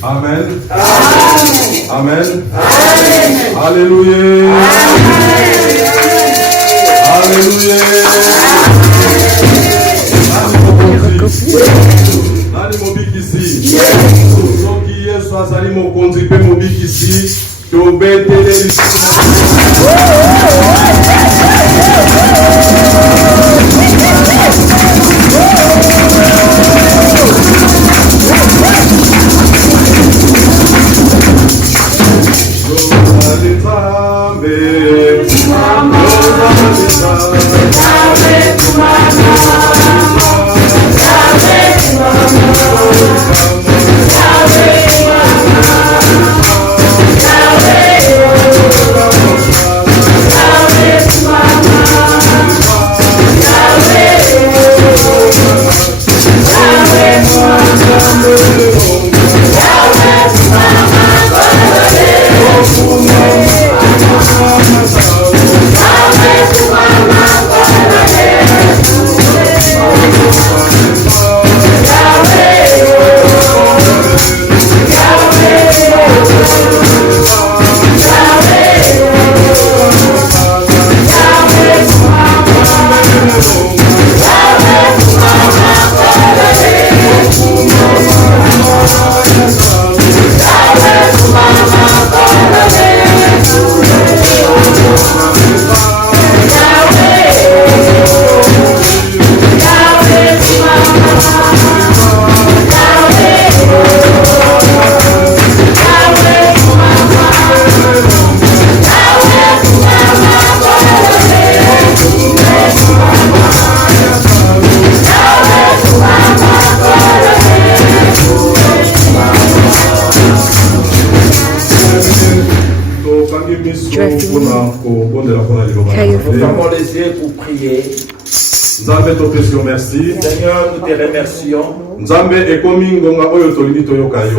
Amen. Amen. Amen. Amen. Alléluia. Alléluia. Nani mobikisi. Soki Yesu azali mokonzi pe mobikisi. Tobetele. Fermons les yeux pour prier. Seigneur, nous te remercions.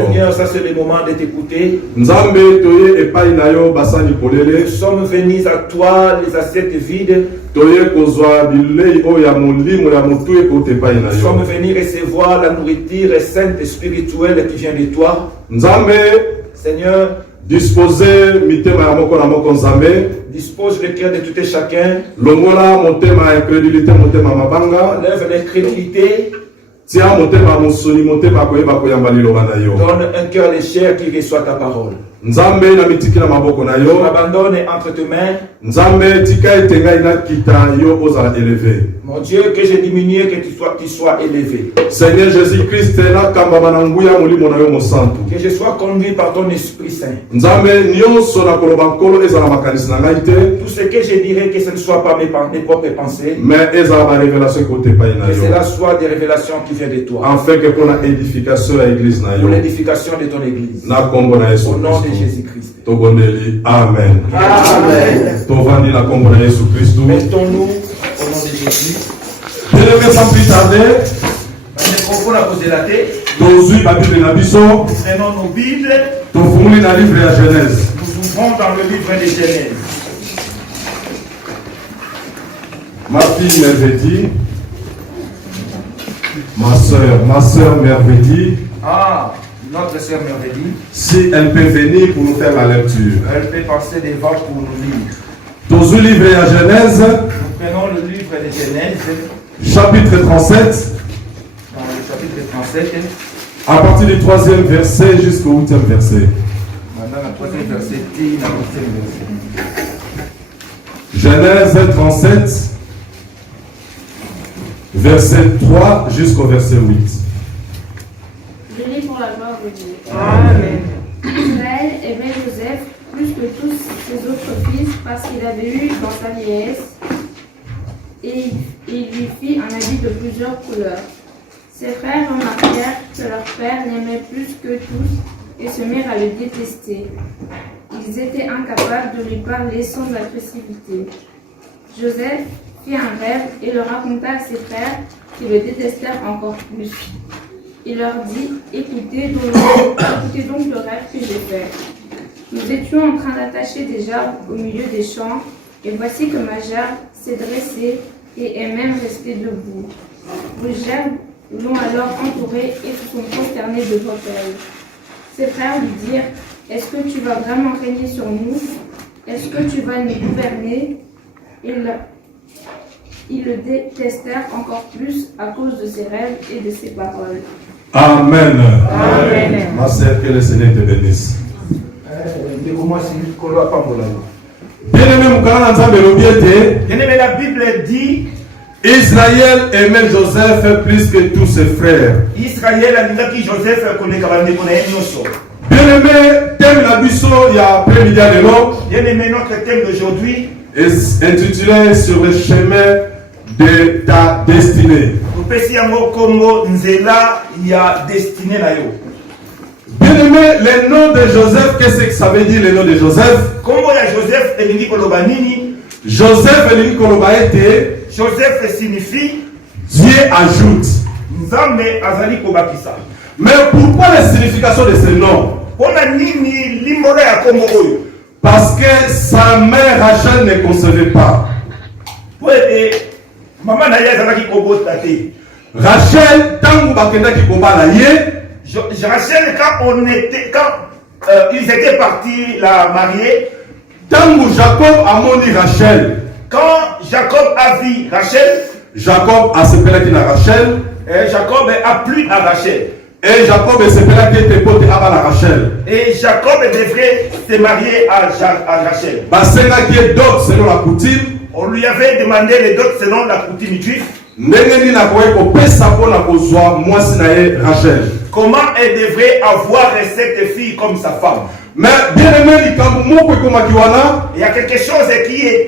Seigneur, ça c'est le moment de t'écouter. Nous sommes venus à toi, les assiettes vides. Nous sommes venus recevoir la nourriture sainte et spirituelle qui vient de toi. Seigneur, dispose le cœur de tout et chacun. Enlève l'incrédulité. Donne un cœur de chair qui reçoit ta parole. Je m'abandonne entre tes mains. Mon Dieu, que je diminue, que tu sois élevé. Seigneur Jésus-Christ, que je sois conduit par ton Esprit Saint. Tout ce que je dirais, que ce ne soit pas mes propres pensées, mais que cela soit des révélations qui viennent de toi. Afin que pour l'édification de l'église, pour l'édification de ton église. Au nom de Jésus-Christ. Amen. Amen. Mettons-nous au nom de Jésus. Sans plus tarder, prenons nos Bibles. Nous ouvrons dans le livre de Genèse. Ma fille Merveille, ma soeur Merveille. Ah, notre soeur Merveille. Si elle peut venir pour nous faire la lecture. Elle peut passer devant pour nous lire. Dans le livre de Genèse. Nous prenons le livre de Genèse. Chapitre 37. Dans le chapitre 37. À partir du 3e verset jusqu'au 8e verset. Maintenant, le 3e verset dit le 8e verset. Genèse 37, verset 3 jusqu'au verset 8. Je lis pour la gloire de Dieu. Amen. Israël aimait Joseph plus que tous ses autres fils parce qu'il avait eu dans sa vieillesse et il lui fit un habit de plusieurs couleurs. Ses frères remarquèrent que leur père l'aimait plus que tous et se mirent à le détester. Ils étaient incapables de lui parler sans agressivité. Joseph fit un rêve et le raconta à ses frères qui le détestèrent encore plus. Il leur dit, écoutez donc le rêve que j'ai fait. Nous étions en train d'attacher des gerbes au milieu des champs et voici que ma gerbe s'est dressée et est même restée debout. Vos gerbes l'ont alors entourée et se sont prosternés devant elle. Ses frères lui dirent, est-ce que tu vas vraiment régner sur nous? Est-ce que tu vas nous gouverner? Ils le détestèrent encore plus à cause de ses rêves et de ses paroles. Amen. Amen. Ma sœur, que le Seigneur te bénisse. Bien-aimé, la Bible dit Israël aimait Joseph plus que tous ses frères. Israël a dit Joseph connaît Bien-aimé, thème la biso, il y a après-midi de l'eau. Bien-aimé, notre thème d'aujourd'hui est intitulé sur le chemin de ta destinée. Bien-aimé, le nom de Joseph, qu'est-ce que ça veut dire le nom de Joseph? Joseph Joseph signifie Dieu ajoute. Mais pourquoi la signification de ce nom? Parce que sa mère Rachel ne concevait pas. Rachel, Rachel, quand ils étaient partis la marier, Jacob a moni Rachel. Quand Jacob a vu Rachel, Jacob a s'appelé à Rachel. Jacob a plu à Rachel. Et Jacob s'appelé tes potes à Rachel. Et Jacob devrait se marier à Rachel. Selon la coutume. On lui avait demandé les dots selon la coutume juive. Comment elle devrait avoir cette fille comme sa femme? Mais bien aimé, il y a quelque chose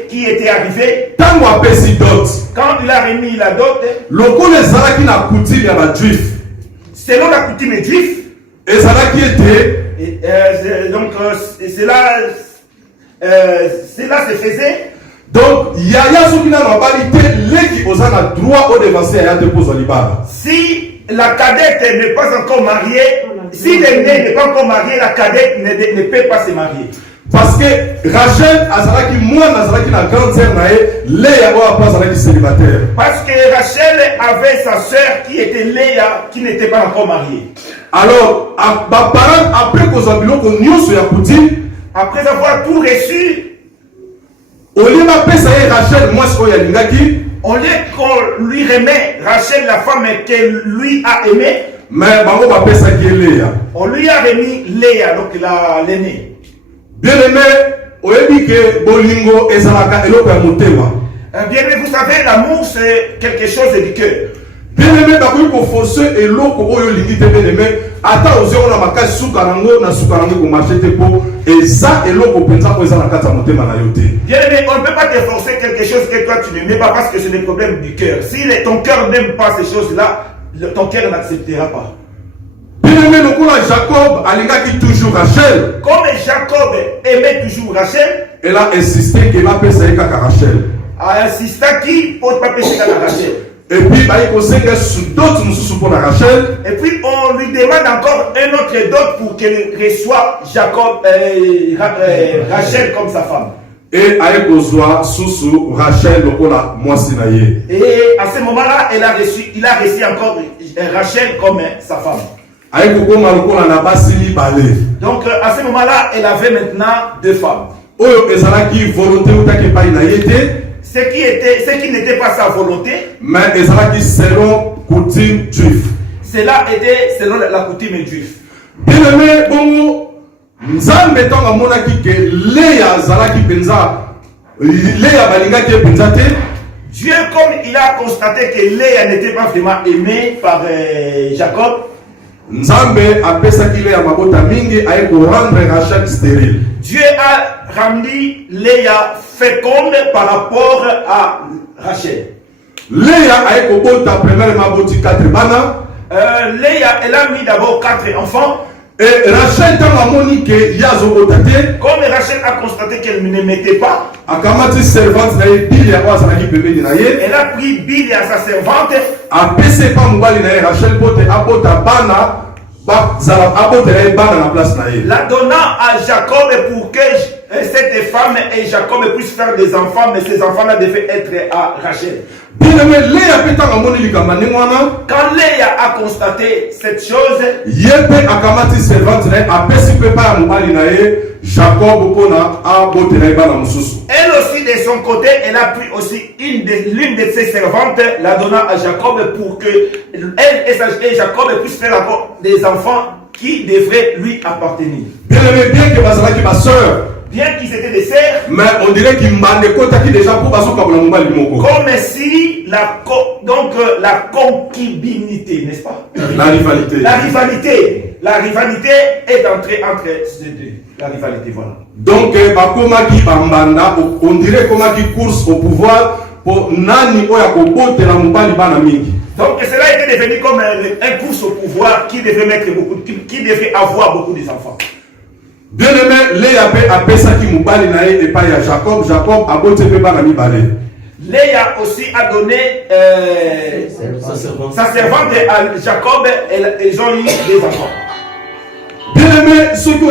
qui était arrivé. Quand il a remis la dot, selon la coutume juive, donc cela se faisait. Donc, si la cadette n'est pas encore mariée, si l'aîné n'est pas encore marié, la cadette ne peut pas se marier. Parce que Rachel, na grande sœur célibataire. Parce que Rachel avait sa sœur qui était Léa, qui n'était pas encore mariée. Alors, après avoir tout reçu, au lieu qu'on lui remet Rachel, la femme qu'elle lui a aimée, on lui a remis Léa, donc l'aînée. Bien aimé, bien, vous savez, l'amour c'est quelque chose du cœur. Bien aimé, et l'eau bien aimé, attends aux on a ma case et ça et l'eau bien aimé, on ne peut pas te forcer quelque chose que toi tu n'aimes pas parce que c'est des problèmes du cœur. Si ton cœur n'aime pas ces choses-là, ton cœur n'acceptera pas. Bien aimé, Jacob a toujours Rachel. Comme Jacob aimait toujours Rachel, elle a insisté qu'il va passer avec Rachel. A insisté qu'il ne peut pas passer avec Rachel. Et puis, d'autres Rachel. Et puis, on lui demande encore un autre dot pour qu'elle reçoive Rachel comme sa femme. Et avec Rachel, et à ce moment-là, il a reçu encore Rachel comme sa femme. Donc, à ce moment-là, elle avait maintenant deux femmes. Ce qui n'était pas sa volonté, mais selon coutume juive. Cela était selon la coutume juive. Bien aimé, bon, Nzambe tonga monaki ke Léa zalaki penza, Léa balingaki penza te. Dieu, comme il a constaté que Léa n'était pas vraiment aimée par Jacob, Nzambe apesaki Léa mabota mingi aye ko rendre Rachel stérile. Dieu a rendu Léa féconde par rapport à Rachel. Léa aye ko bota premièrement boti 4 bana. Léa, elle a mis d'abord 4 enfants. Et Rachel comme Rachel a constaté qu'elle ne m'aimait pas, elle a pris Billy à sa servante. La donnant à Jacob pour que cette femme et Jacob puissent faire des enfants, mais ces enfants-là devaient être à Rachel. Quand Léa a constaté cette chose, elle aussi de son côté, elle a pris aussi l'une de ses servantes, la donna à Jacob pour que elle et Jacob puissent faire encore des enfants qui devraient lui appartenir. Bien qu'ils étaient des sœurs, mais on dirait qu'ils m'ont déjà pour comme si la concubinité, n'est-ce pas? La rivalité. La rivalité est entrée entre ces deux. La rivalité, voilà. Donc, on dirait qu'on course au pouvoir pour nani oya la mobali bana mingi. Donc cela était devenu comme un course au pouvoir qui devait avoir beaucoup d'enfants. Bien aimé, Léa a pesa qui mobali nae et pas ya Jacob. Jacob a boté pe bana mi balé. Léa aussi a donné sa servante à Jacob et ils ont eu des enfants. Bien aimé, ce que tu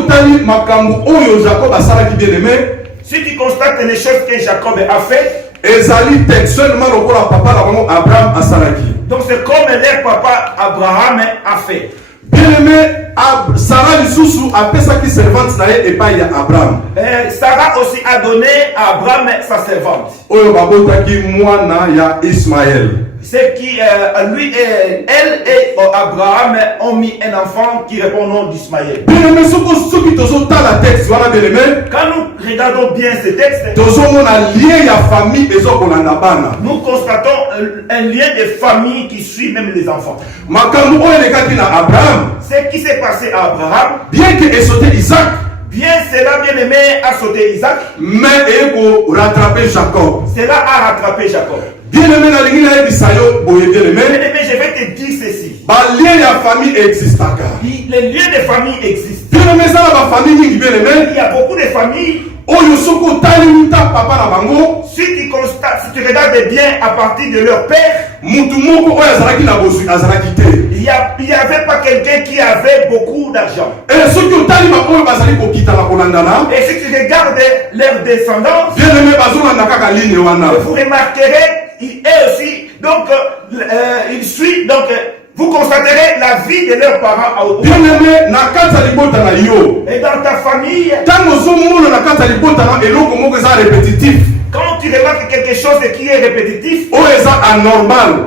makambu oyo Jacob a sala qui bien aimé. Si tu constates les choses que Jacob a fait, ezali seulement le papa la Abraham a salaki. Donc c'est comme leur papa Abraham a fait. Bien aimé, Sarah Lisusu a fait ça qui servante et pas Abraham. Sarah aussi a donné à Abraham sa servante. Oyo babota ki mwana ya Ismaël. C'est qui lui et elle et Abraham ont mis un enfant qui répond au nom d'Ismaël. Bien aimé, la texte, voilà bien aimé. Quand nous regardons bien ce texte, nous constatons un lien de famille qui suit même les enfants. Ce qui s'est passé à Abraham, bien que sauté Isaac, bien cela bien aimé a sauté Isaac, mais pour rattraper Jacob. Cela a rattrapé Jacob. Bien aimé, bien aimé, je vais te dire ceci. Les liens de famille existent. Les liens de famille existent. Bien aimé, ça la famille bien aimé. Il y a beaucoup de familles. Si tu constates, si tu regardes bien à partir de leur père, il n'y avait pas quelqu'un qui avait beaucoup d'argent. Et si tu regardes leur descendance, vous remarquerez, eux aussi, donc, ils suivent, donc, vous constaterez la vie de leurs parents. Bien aimé, et dans ta famille, quand tu remarques quelque chose qui est répétitif,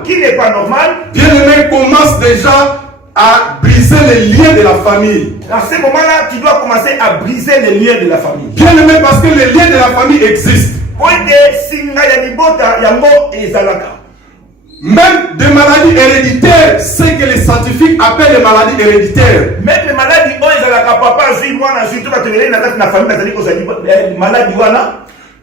qui n'est pas normal, bien aimé, commence déjà à briser les liens de la famille. À ce moment-là, tu dois commencer à briser les liens de la famille. Bien aimé, parce que les liens de la famille existent. Même des maladies héréditaires, c'est que les scientifiques appellent les maladies héréditaires. Même les maladies,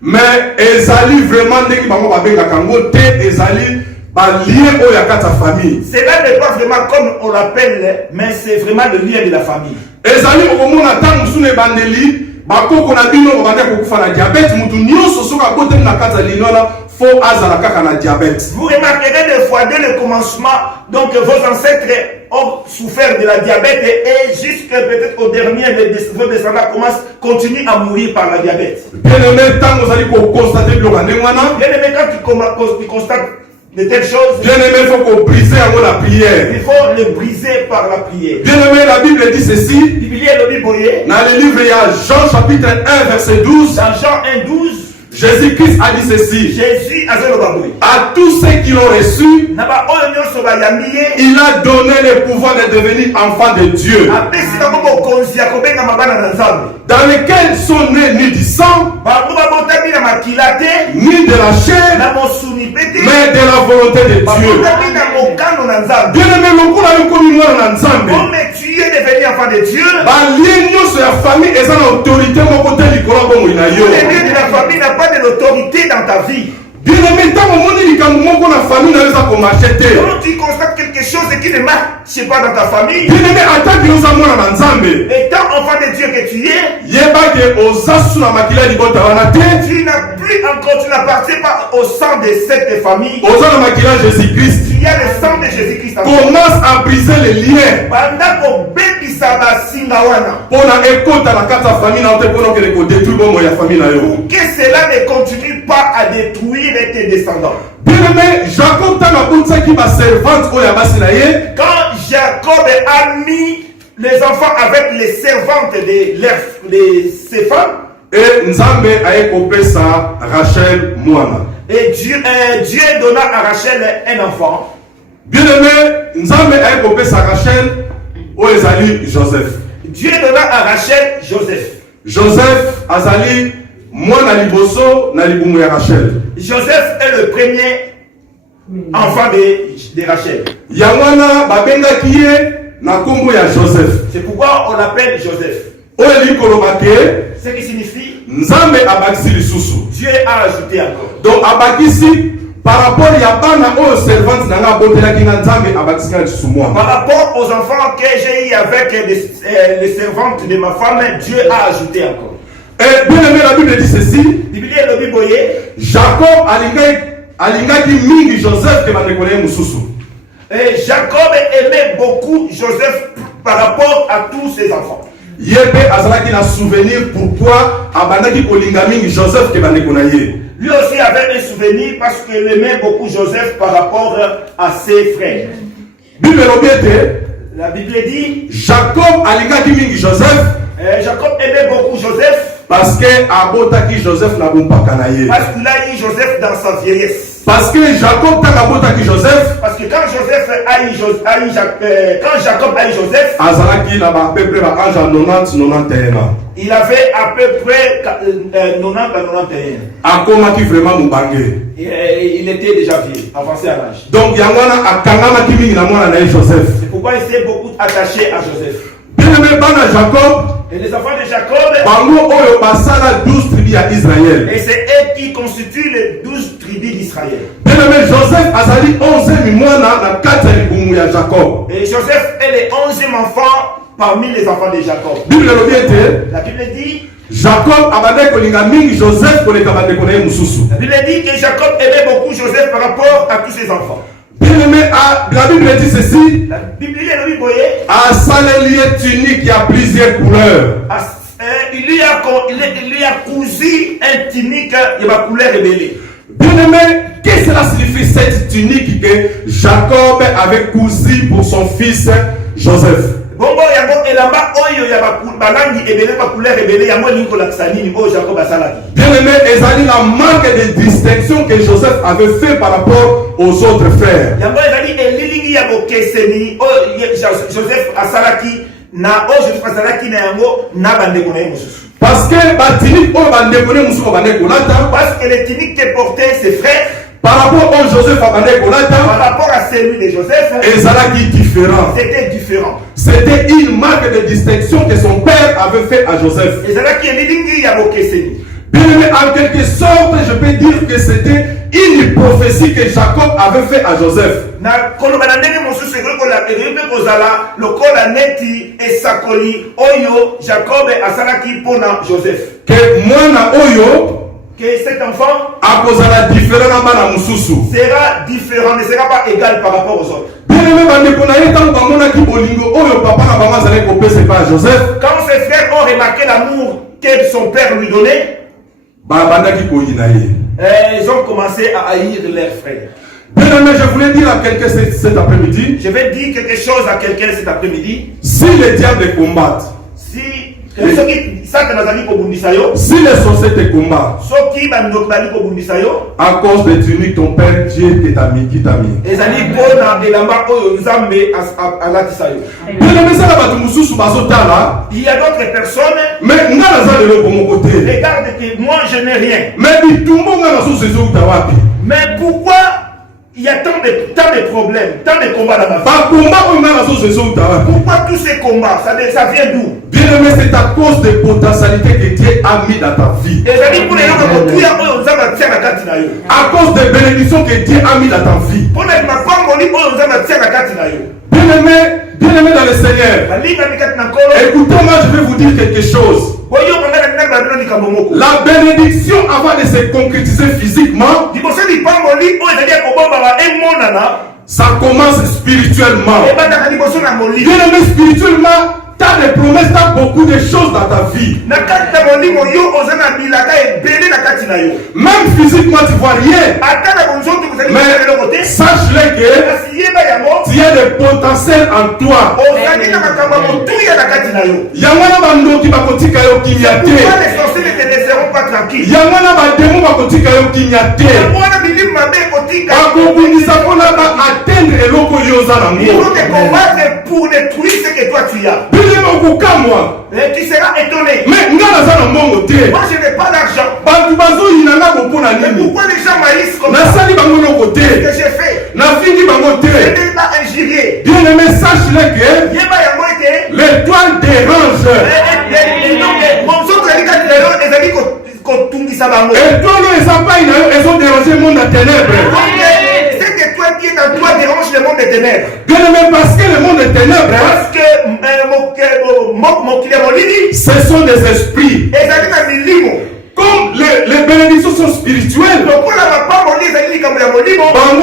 mais ezali vraiment ndeki bango babenga kango te ezali ba lien oya kata famille. Cela n'est pas vraiment comme on l'appelle, mais c'est vraiment le lien de la famille. Ezali okomona tangu sune bandeli bakoko na bino bande kokufa na diabète mutu nyonso soka kote na kata linona fo azala kaka na diabète. Vous remarquerez des fois dès le commencement, donc vos ancêtres ont souffert de la diabète et jusqu'à peut-être au dernier, vos descendants continuent à mourir par la diabète. Bien aimé, quand vous allez constater le bien aimé, quand tu constates de telles choses, bien aimé, il faut briser la prière. Il faut le briser par la prière. Bien aimé, la Bible dit ceci. Dans le livre, il y a Jean chapitre 1 verset 12. Dans Jean 1 12. Jésus-Christ a dit ceci. Jésus a dit à tous ceux qui l'ont reçu, il a donné le pouvoir de devenir enfants de Dieu. Dans lesquels sont nés ni du sang, ni de la chair, mais de la volonté de Dieu. Bien aimé, comme tu es devenu enfant de Dieu, la famille est en autorité. Les de la famille n'a pas de l'autorité dans ta vie. Bien aimé, quand tu constates quelque chose qui ne marche pas dans ta famille, étant enfant de Dieu que tu es, tu n'appartiens pas au sang de cette famille. Il y a le sang de Jésus-Christ. Commence à briser les liens. baninga wana. Pour na ekota la kata famille na te pour que le détruire bon ya famille na yo. Pour que cela ne continue pas à détruire tes descendants. Bien aimé, Jacob t'a bonsa qui va servante o ya basi na ye. Quand Jacob a mis les enfants avec les servantes de ses femmes, et Nzambe a ekopesa Rachel mwana. et Dieu donna à Rachel un enfant. Bien aimé, Nzambe a ekopesa Rachel o ezali Joseph. Dieu donna à Rachel Joseph. Joseph azali mwana liboso na libumu ya Rachel. Joseph est le premier enfant de Rachel. Yangwana babengaki ye na kombo ya Joseph. C'est pourquoi on l'appelle Joseph. Oyo likolobake Ce qui signifie Nzambe abakisi lisusu. Dieu a ajouté encore. Donc abakisi par rapport ya bana oyo servante nanga botelaki na Nzambe abakisi lisusu mwana. Par rapport aux enfants que j'ai eu avec les servantes de ma femme, Dieu a ajouté encore. Et bien aimé, la Bible dit ceci. Bible le Biboye. Jacob alingaki mingi Joseph ke bandekona ye mususu. Et Jacob aimait beaucoup Joseph par rapport à tous ses enfants. Yebe azalaki na souvenir pourquoi abandaki kolinga mingi Joseph ke bandekona ye. Lui aussi avait un souvenir parce qu'il aimait beaucoup Joseph par rapport à ses frères. Bible lobiete. La Bible dit Jacob alingaki mingi Joseph. Jacob aimait beaucoup Joseph. Parce que abotaki Joseph na bumpaka na ye. Parce qu'il a eu Joseph dans sa vieillesse. Parce que Jacob t'a abotaki Joseph. Parce que quand Jacob a eu Joseph, azalaki na ba peuple ba âge 90-91 ans. il avait à peu près 90 à 91. Akomaki vraiment mubange. Il était déjà vieux, avancé à l'âge. Donc yangwana akangamaki mingi na mwana na ye Joseph. C'est pourquoi il s'est beaucoup attaché à Joseph. Bien aimé bana Jacob. Et les enfants de Jacob, bango oyo basala 12 tribus à Israël. et c'est eux qui constituent les 12 tribus d'Israël. Bien aimé Joseph azali 11e mwana na kati ya libumu ya Jacob. Et Joseph est le 11e enfant parmi les enfants de Jacob. Bible lobi ete La Bible dit, Jacob abandaki kolinga mingi Joseph koleka bandeko na ye mususu. la Bible dit que Jacob aimait beaucoup Joseph par rapport à tous ses enfants. Bien aimé, la Bible dit ceci. La Bible dit, le Bible, asaleli ye tunique ya plusieurs couleurs. il lui a cousu un tunique de ma couleur rebelle. Bien aimé, qu'est-ce que cela signifie cette tunique que Jacob avait cousu pour son fils Joseph? Bongo yango elamba oyo ya balangi ebele ba couleur rebelle yango linko la sanini o Jacob asalaki. Bien aimé, ezali la marque de distinction que Joseph avait fait par rapport aux autres frères. Yango ezali elilingi ya bokeseni o Joseph asalaki na o Joseph asalaki na yango na bandeko na mususu. Parce que batinique o bandeko na mususu bandeko lata. Parce que les tuniques que portaient ses frères par rapport au Joseph bandeko lata. Par rapport à celui de Joseph, ezalaki différent. C'était différent. C'était une marque de distinction que son père avait fait à Joseph. Ezalaki elilingi ya bokeseni. Bien aimé, en quelque sorte, je peux dire que c'était une prophétie que Jacob avait fait à Joseph. Na kolobana ndenge mosusu ekola kozala lokola neti esakoli oyo Jacob asalaki pona Joseph. Que mwana oyo que cet enfant akozala différent na bana mususu. Sera différent, ne sera pas égal par rapport aux autres. Bien aimé, bandeko na ye tango bamonaki bolingo oyo papa na bango azalaki kopesa epai ya Joseph. Quand ses frères ont remarqué l'amour que son père lui donnait, babandaki koyina ye. Ils ont commencé à haïr leurs frères. Bien aimé, je voulais dire à quelqu'un cet après-midi. Je vais dire quelque chose à quelqu'un cet après-midi. Si les diables combattent, si les sorciers te combattent, à cause de tuniques, ton père Dieu qui t'a mis. Bien aimé, ça va te il y a d'autres personnes. Mais regarde que moi je n'ai rien. Mais pourquoi il y a tant de problèmes, tant de combats dans ma vie? Pourquoi tous ces combats? Ça vient d'où? Bien aimé, c'est à cause des potentialités que Dieu a mis dans ta vie. À cause des bénédictions que Dieu a mis dans ta vie. Bien aimé dans le Seigneur, écoutez-moi, je vais vous dire quelque chose. La bénédiction, avant de se concrétiser physiquement, ça commence spirituellement. Bien aimé, spirituellement, t'as des promesses, t'as as beaucoup de choses dans ta vie. Même physiquement, tu vois rien. Mais sache-le que tu as des potentiels en toi. Yamana bandoki bakotika yo kinyate. Yamana bademo bakotika yo kinyate. Bakobundisa pona ba atteindre eloko yoza na ngo. Il faut te combattre pour détruire ce que toi tu as. Bilemo kukamwa. Et tu seras étonné. Mais ngala za na mbongo te. Moi je n'ai pas d'argent. Bantu bazo yinanga kopona Mais nini? pourquoi les gens maïs comme ça? Nasali bango no côté. Qu'est-ce que j'ai fait? Na fingi bango Je te. n'ai pas injurié. Bien aimé, sache-le que Yeba yango ete. l'étoile dérange. Mon autre les amis kotungisa bango. Étoile eza pas ina yo ezo déranger le monde à ténèbres. Ce que toi qui est en toi dérange le monde des ténèbres. Bien aimé, parce que le monde des ténèbres, Parce que mon ce sont des esprits. Comme les bénédictions sont spirituelles, bango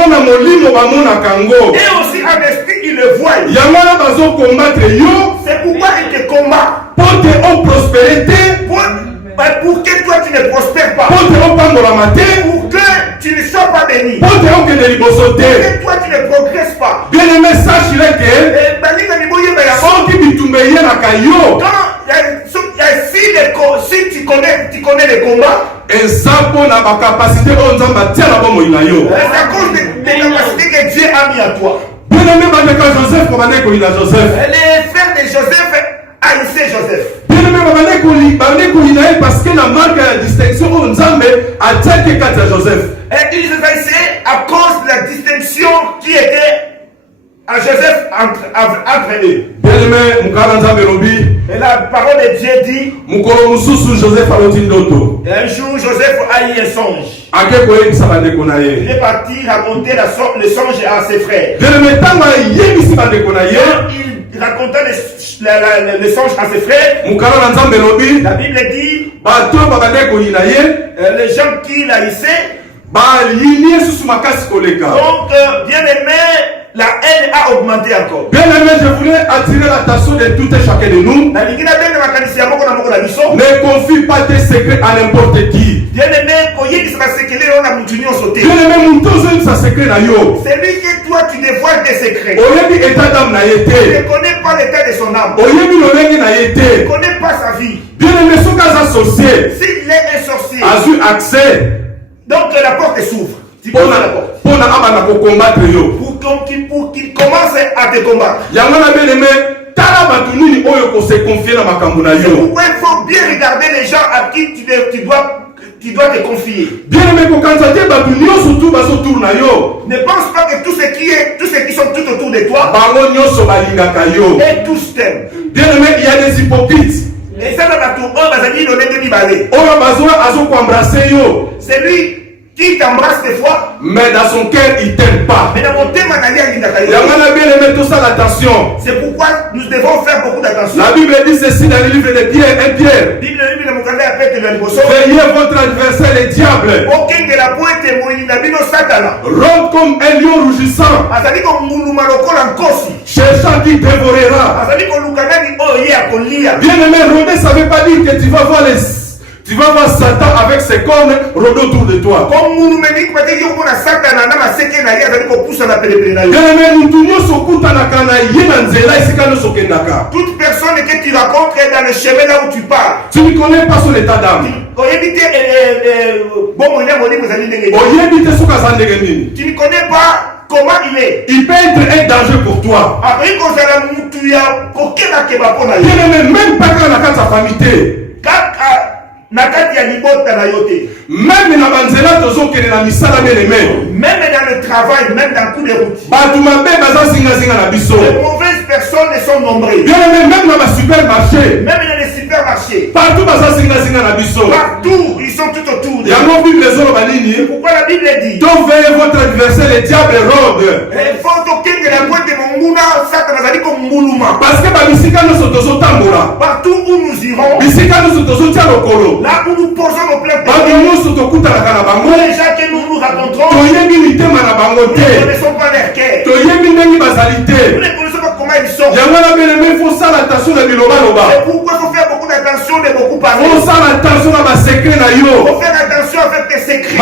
na molimo bango na kango. et aussi en esprit il le voit. Yango na bazo combattre yo C'est pourquoi il te combat. pour te en prospérité, Pour que toi tu ne prospères pas. pour te en pambola maté, Pour que tu ne sois pas béni. pour te en que de liboso te. Que toi tu ne progresses pas. Bien aimé, sache-le que Et soki bitumbe ye na kayo si tu connais les combats, eza mpona bakapasité oyo nzambe atia na bomoi na yo. c'est à cause des capacités que Dieu a mis à toi. Bien aimé, bandeko ya Joseph babandeko na Joseph. Les frères de Joseph haïssaient Joseph. Bien aimé, babandeko na ye parce que la marque ya distinction oyo nzambe atiaki kati ya Joseph. Et ils haïssaient à cause de la distinction qui était à Joseph entre eux. Bien aimé, mukala nzambe lobi. Et la parole de Dieu dit, mukolo mosusu Joseph aloti ndoto. un jour Joseph a eu un songe. Ake koyebisa bandeko na Il ye. est parti raconter le songe à ses frères. Bien aimé, ntango ayebisi bandeko na ye, Quand il raconta le songe à ses frères, mukala na nzambe lobi, la Bible dit, bato babandeko na ye les gens qui l'haïssaient, bayini ye susu makasi koleka. donc bien aimé, la haine a augmenté encore. Bien aimé, je voulais attirer l'attention de tout et chacun de nous. Na lingina bende makanisi ya moko na moko na biso. Ne confie pas tes secrets à n'importe qui. Bien aimé, koyebisa basekele yo na mutu nyonso te. Bien aimé, mutu ozoyi sa secret na yo. C'est lui que toi tu dévoiles tes secrets. Oyebi état d'âme na ye Tu ne te. connais pas l'état de son âme. Oyebi lolenge na ye Tu ne te. connais pas sa vie. Bien aimé, soki aza sorcier, S'il est un sorcier, azwi accès donc la porte s'ouvre. Tu peux la porte. mpona abanda kokombattre yo. Pour qu'il commence à te combattre. Yango na bien aimé, tala bato nini oyo kose confier na makambo na C'est yo. pourquoi il faut bien regarder les gens à qui tu dois te confier. Bien aimé, kokanisa te bato nyonso tu bazotour na yo. Ne pense pas que tous ceux qui sont tout autour de toi Bango nyonso balingaka yo. et tous t'aiment. Bien aimé, il y a des hypocrites. Et ça dans la tour, bazali donné de mibale. Oyo bazwa azokoembrasser yo. C'est lui qui t'embrasse des fois, Mais dans son cœur, il t'aime pas. mais dans mon thème, Yango na bien aimé, tout ça l'attention. c'est pourquoi nous devons faire beaucoup d'attention. La Bible dit ceci dans le livre de Pierre, 1 Pierre. Bible na mukanda ya pete na liboso. Veillez votre adversaire, le diable. Okengela po ete moyini na bino Satana. Rôde comme un lion rugissant, Azali konguluma lokola nkosi. cherchant qui dévorera. Azali koluka nani oyo ye akolia. Bien aimé, rôder, ça ne veut pas dire que tu vas voir Satan avec ses cornes rôder autour de toi. Komulumeni kupate yo kuna Satana na maseke na ye azali kopusa na pelepele na yo. Bien aimé, mutu nyonso okutanaka na ye na nzela esika nyonso okendaka. Toute personne que tu rencontres dans le chemin là où tu pars. Tu ne connais pas son état d'âme. Oyebi te bon moyen moni mozali ndenge. Oyebi te soki aza ndenge nini. Tu ne connais pas comment il est. Il peut être un danger pour toi. Après kozala mutu ya kokela keba pona yo. Bien aimé, même pas quand na kati ya famille te. Kaka na kati ya libota na yo te. Même na banzela tozokende na misala bien aimé. Même dans le travail, même dans tous les routes. Bato mabe baza zingazinga na biso. Les mauvaises personnes sont nombreuses. Bien aimé, même dans ma supermarché. Même dans les supermarchés. Partout baza zingazinga na biso. Partout, ils sont tout autour de Yango Bible ezoloba nini? Pourquoi la Bible dit Donc veillez votre adversaire, le diable rôde. il faut toquer de la pointe de Monguna, Satan azali comme Mouluma. Parce que babisika nyonso tozotambola. Partout où nous irons, Bisika nyonso tozotia lokolo. là où nous posons nos plaintes, Bato nyonso tokutanaka na bango. les gens que nous rencontrons, Toyebi mitema na bango nous ne te. connaissons pas leur cœur. Toyebi ndenge bazali Nous te. ne connaissons pas comment comment ils sont. Il faut faire attention de C'est pourquoi il faut faire beaucoup d'attention de beaucoup parler. Il faut faire attention à mes secrets. Il faut faire attention avec tes secrets.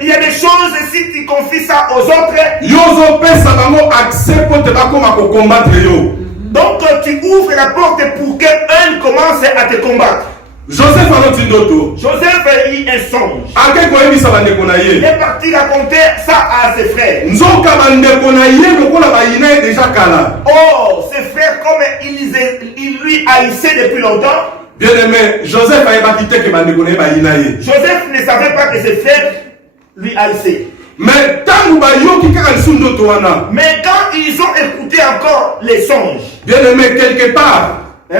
Il y a des choses, si tu confies ça aux autres, donc tu ouvres la porte pour qu'un commence à te combattre. Joseph a eu un songe. Il est parti raconter ça à ses frères. Oh, ses frères, comme ils lui haïssaient depuis longtemps. Bien aimé, Joseph ne savait pas que ses frères lui haïssaient. Mais quand ils ont écouté encore les songes, bien aimé, quelque part, et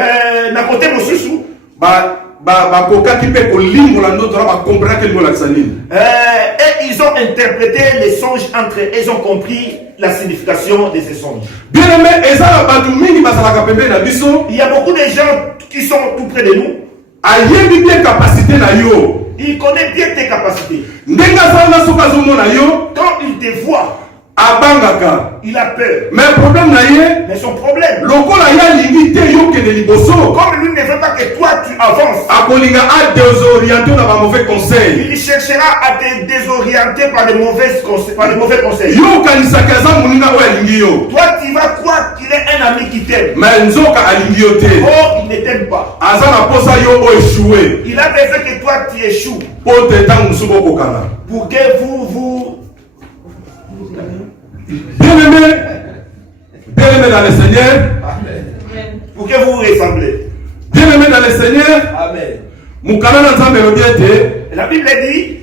ils ont interprété les songes entre eux, ils ont compris la signification de ces songes. Bien aimé, il y a beaucoup de gens qui sont tout près de nous. Il connaît bien tes capacités. Quand il te voit, il a peur. Mais son problème, comme lui ne veut pas que toi tu avances, il cherchera à te désorienter par les mauvais conseils. Toi tu vas croire qu'il est un ami qui t'aime. Oh, il ne t'aime pas. Il a besoin que toi tu échoues pour que vous bien aimé dans le Seigneur. Amen. Pour que vous vous ressemblez. Bien aimé dans le Seigneur. Amen. La Bible dit,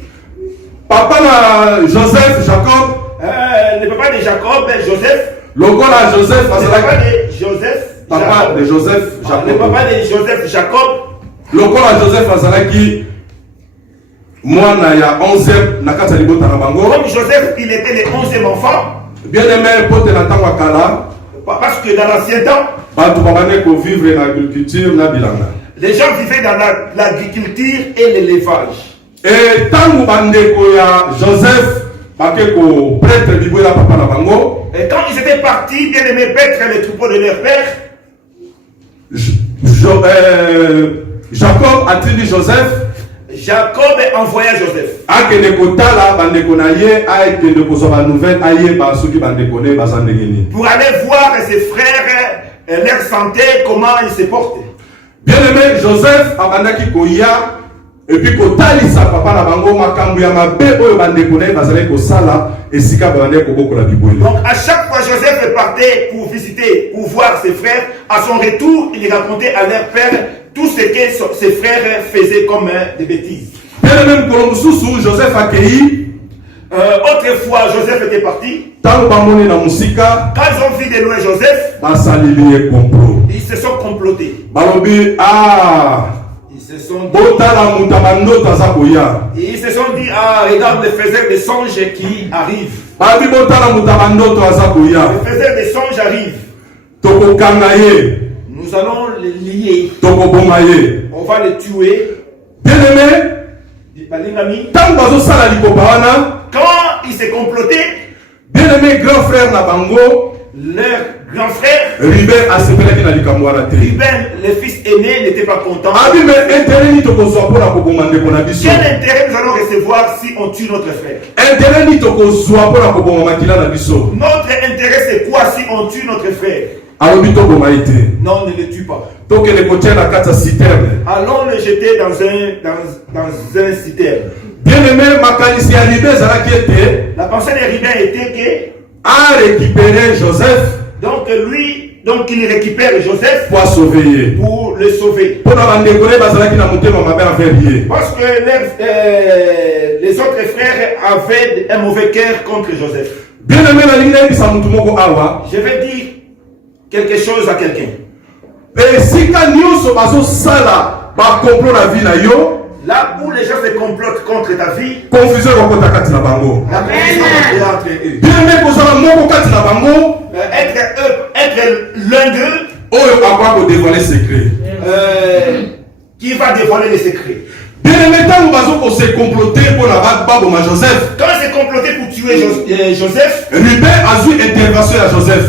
papa Joseph, Jacob, le papa de Jacob, Joseph. Le papa de Joseph, papa de Joseph, Jacob. Le papa de Joseph, Jacob. Le papa de Joseph Azalaki. Moi, il y a 11e, comme Joseph, il était le 11e enfant. Bien aimé, parce que dans l'ancien temps, les gens vivaient dans l'agriculture et l'élevage. Et tant que Joseph, et quand ils étaient partis, bien aimés, paître les troupeaux de leur père, Jacob a dit Joseph. Jacob envoya Joseph pour aller voir ses frères, leur santé, comment ils se portent. Bien aimé, Joseph a et puis kotalisa papa na bango makambu ya mabe oyo bandekone bazali kosala esika bande kobokola bibwele. Donc à chaque fois Joseph partait pour visiter, pour voir ses frères, à son retour, il racontait à leur père tout ce que ses frères faisaient comme des bêtises. Bien même pour Joseph accueilli. Autrefois Joseph était parti. Quand ils ont vu de loin Joseph, ils se sont complotés. Ils se sont dit, ah, regarde le faiseur des songes qui arrive. Le faiseur des songes arrive. Nous allons le lier. On va le tuer. Bien aimé, quand ils se complotaient, bien aimé grand frère Nabango, leur grand frère, Ruben, le fils aîné, n'était pas content. Quel intérêt nous allons recevoir si on tue notre frère? Notre intérêt c'est quoi si on tue notre frère? Non, ne le tue pas. Allons le jeter dans un citerne. Bien aimé, la pensée de Ruben était que a récupéré Joseph. Donc il récupère Joseph pour le sauver. Parce que les autres frères avaient un mauvais cœur contre Joseph. Bien aimé, je vais dire quelque chose à quelqu'un. Là où les gens se complotent contre ta vie, confusion la confusion est entre eux. Être l'un d'eux qui qui va dévoiler les secrets. Bien-aimé, tant qu'on s'est comploté pour la Baboma Joseph. Quand c'est comploté pour tuer Joseph, Ruben a eu intervention à Joseph.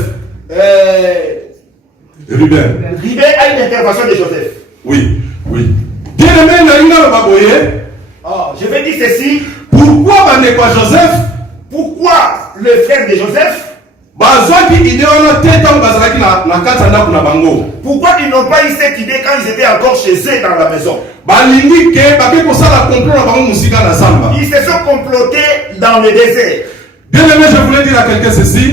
Ruben a une intervention de Joseph. Oui, oui. Bien-aimé, Naïna Baboye. Je vais dire ceci. Pourquoi Joseph? Pourquoi le frère de Joseph? Pourquoi ils n'ont pas eu cette idée quand ils étaient encore chez eux dans la maison? Ils se sont complotés dans le désert. Bien aimé, je voulais dire à quelqu'un ceci.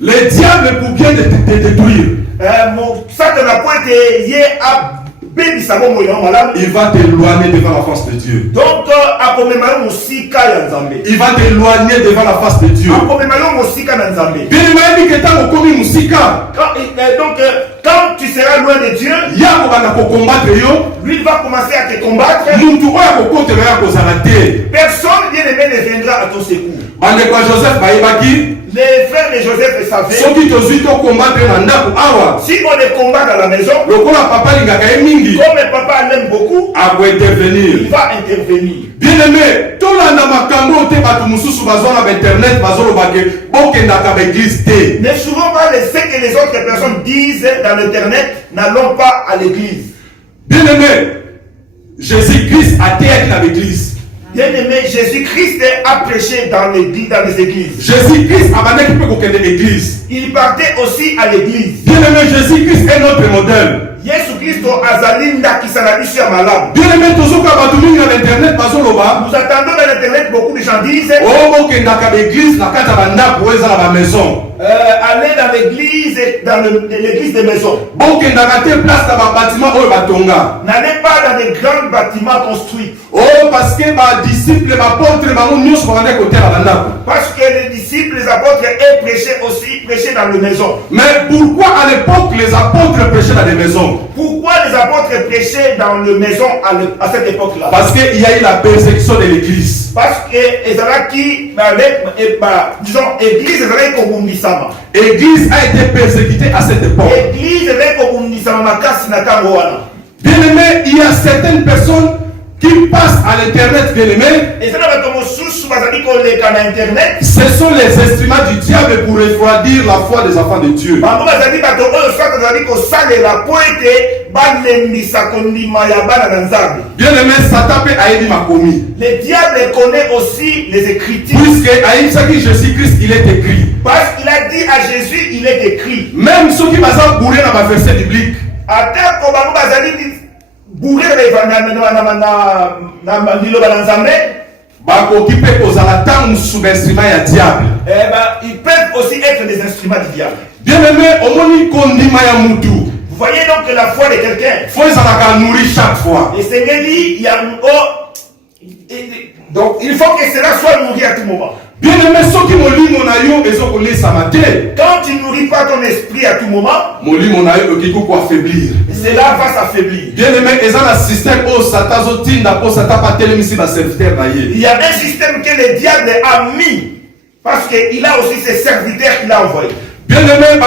Le diable pour bien te détruire. Il va t'éloigner devant la face de Dieu. Donc, il va t'éloigner devant la face de Dieu. Donc, quand tu seras loin de Dieu, lui il va commencer à te combattre. Personne bien aimé ne viendra à ton secours. Les frères de Joseph savaient. Si on les combat dans la maison, comme le papa l'aime beaucoup, il va intervenir. Bien aimé, tout le monde ne souvent pas ce que les autres personnes disent dans l'internet, n'allons pas à l'église. Bien aimé, Jésus-Christ a été à l'église. Bien aimé, Jésus-Christ a prêché dans les églises. Jésus-Christ a été à l'église. Il partait aussi à l'église. Bien aimé, Jésus-Christ est notre modèle. Yesu Christo azalinda kisanabishi ya malamu. Bien aimé, tozoka batumini à l'internet bazoloba. Nous attendons dans l'internet, beaucoup de gens disent oh bokendaka l'église na kata banda pour eza la maison. Aller dans l'église, dans l'église de maison. Bokendaka te place na ba bâtiment oyo batonga. N'allez pas dans des grands bâtiments construits. Oh parce que ba disciples ba apôtres bango nyonso bakande côté la banda. Parce que les disciples, les apôtres et prêchaient aussi, prêchaient dans les maisons. Mais pourquoi à l'époque les apôtres prêchaient dans les maisons? Pourquoi les apôtres prêchaient dans les maisons à cette époque-là? Parce qu'il y a eu la persécution de l'église. Parce que disons, l'église l'église a été persécutée à cette époque. Bien aimé, il y a certaines personnes qui passent à l'internet, bien aimé. Ce sont les instruments du diable pour refroidir la foi des enfants de Dieu. Bien aimé, Satan peut aider ma commis. Le diable connaît aussi les Écritures. Puisque à Jésus-Christ, il est écrit. Parce qu'il a dit à Jésus, il est écrit. Même ceux qui basent bourré dans ma verset biblique. Ils peuvent aussi être des instruments du diable. Bien aimé, vous voyez donc que la foi de quelqu'un, faut la nourrir chaque fois. Et c'est il y a donc il faut que cela soit nourri à tout moment. Bien aimé, ceux qui m'ont quand tu nourris pas ton esprit à tout moment, cela va s'affaiblir. Bien aimé, il y a un système que le diable a mis parce qu'il a aussi ses serviteurs qu'il a envoyés. Bien aimé,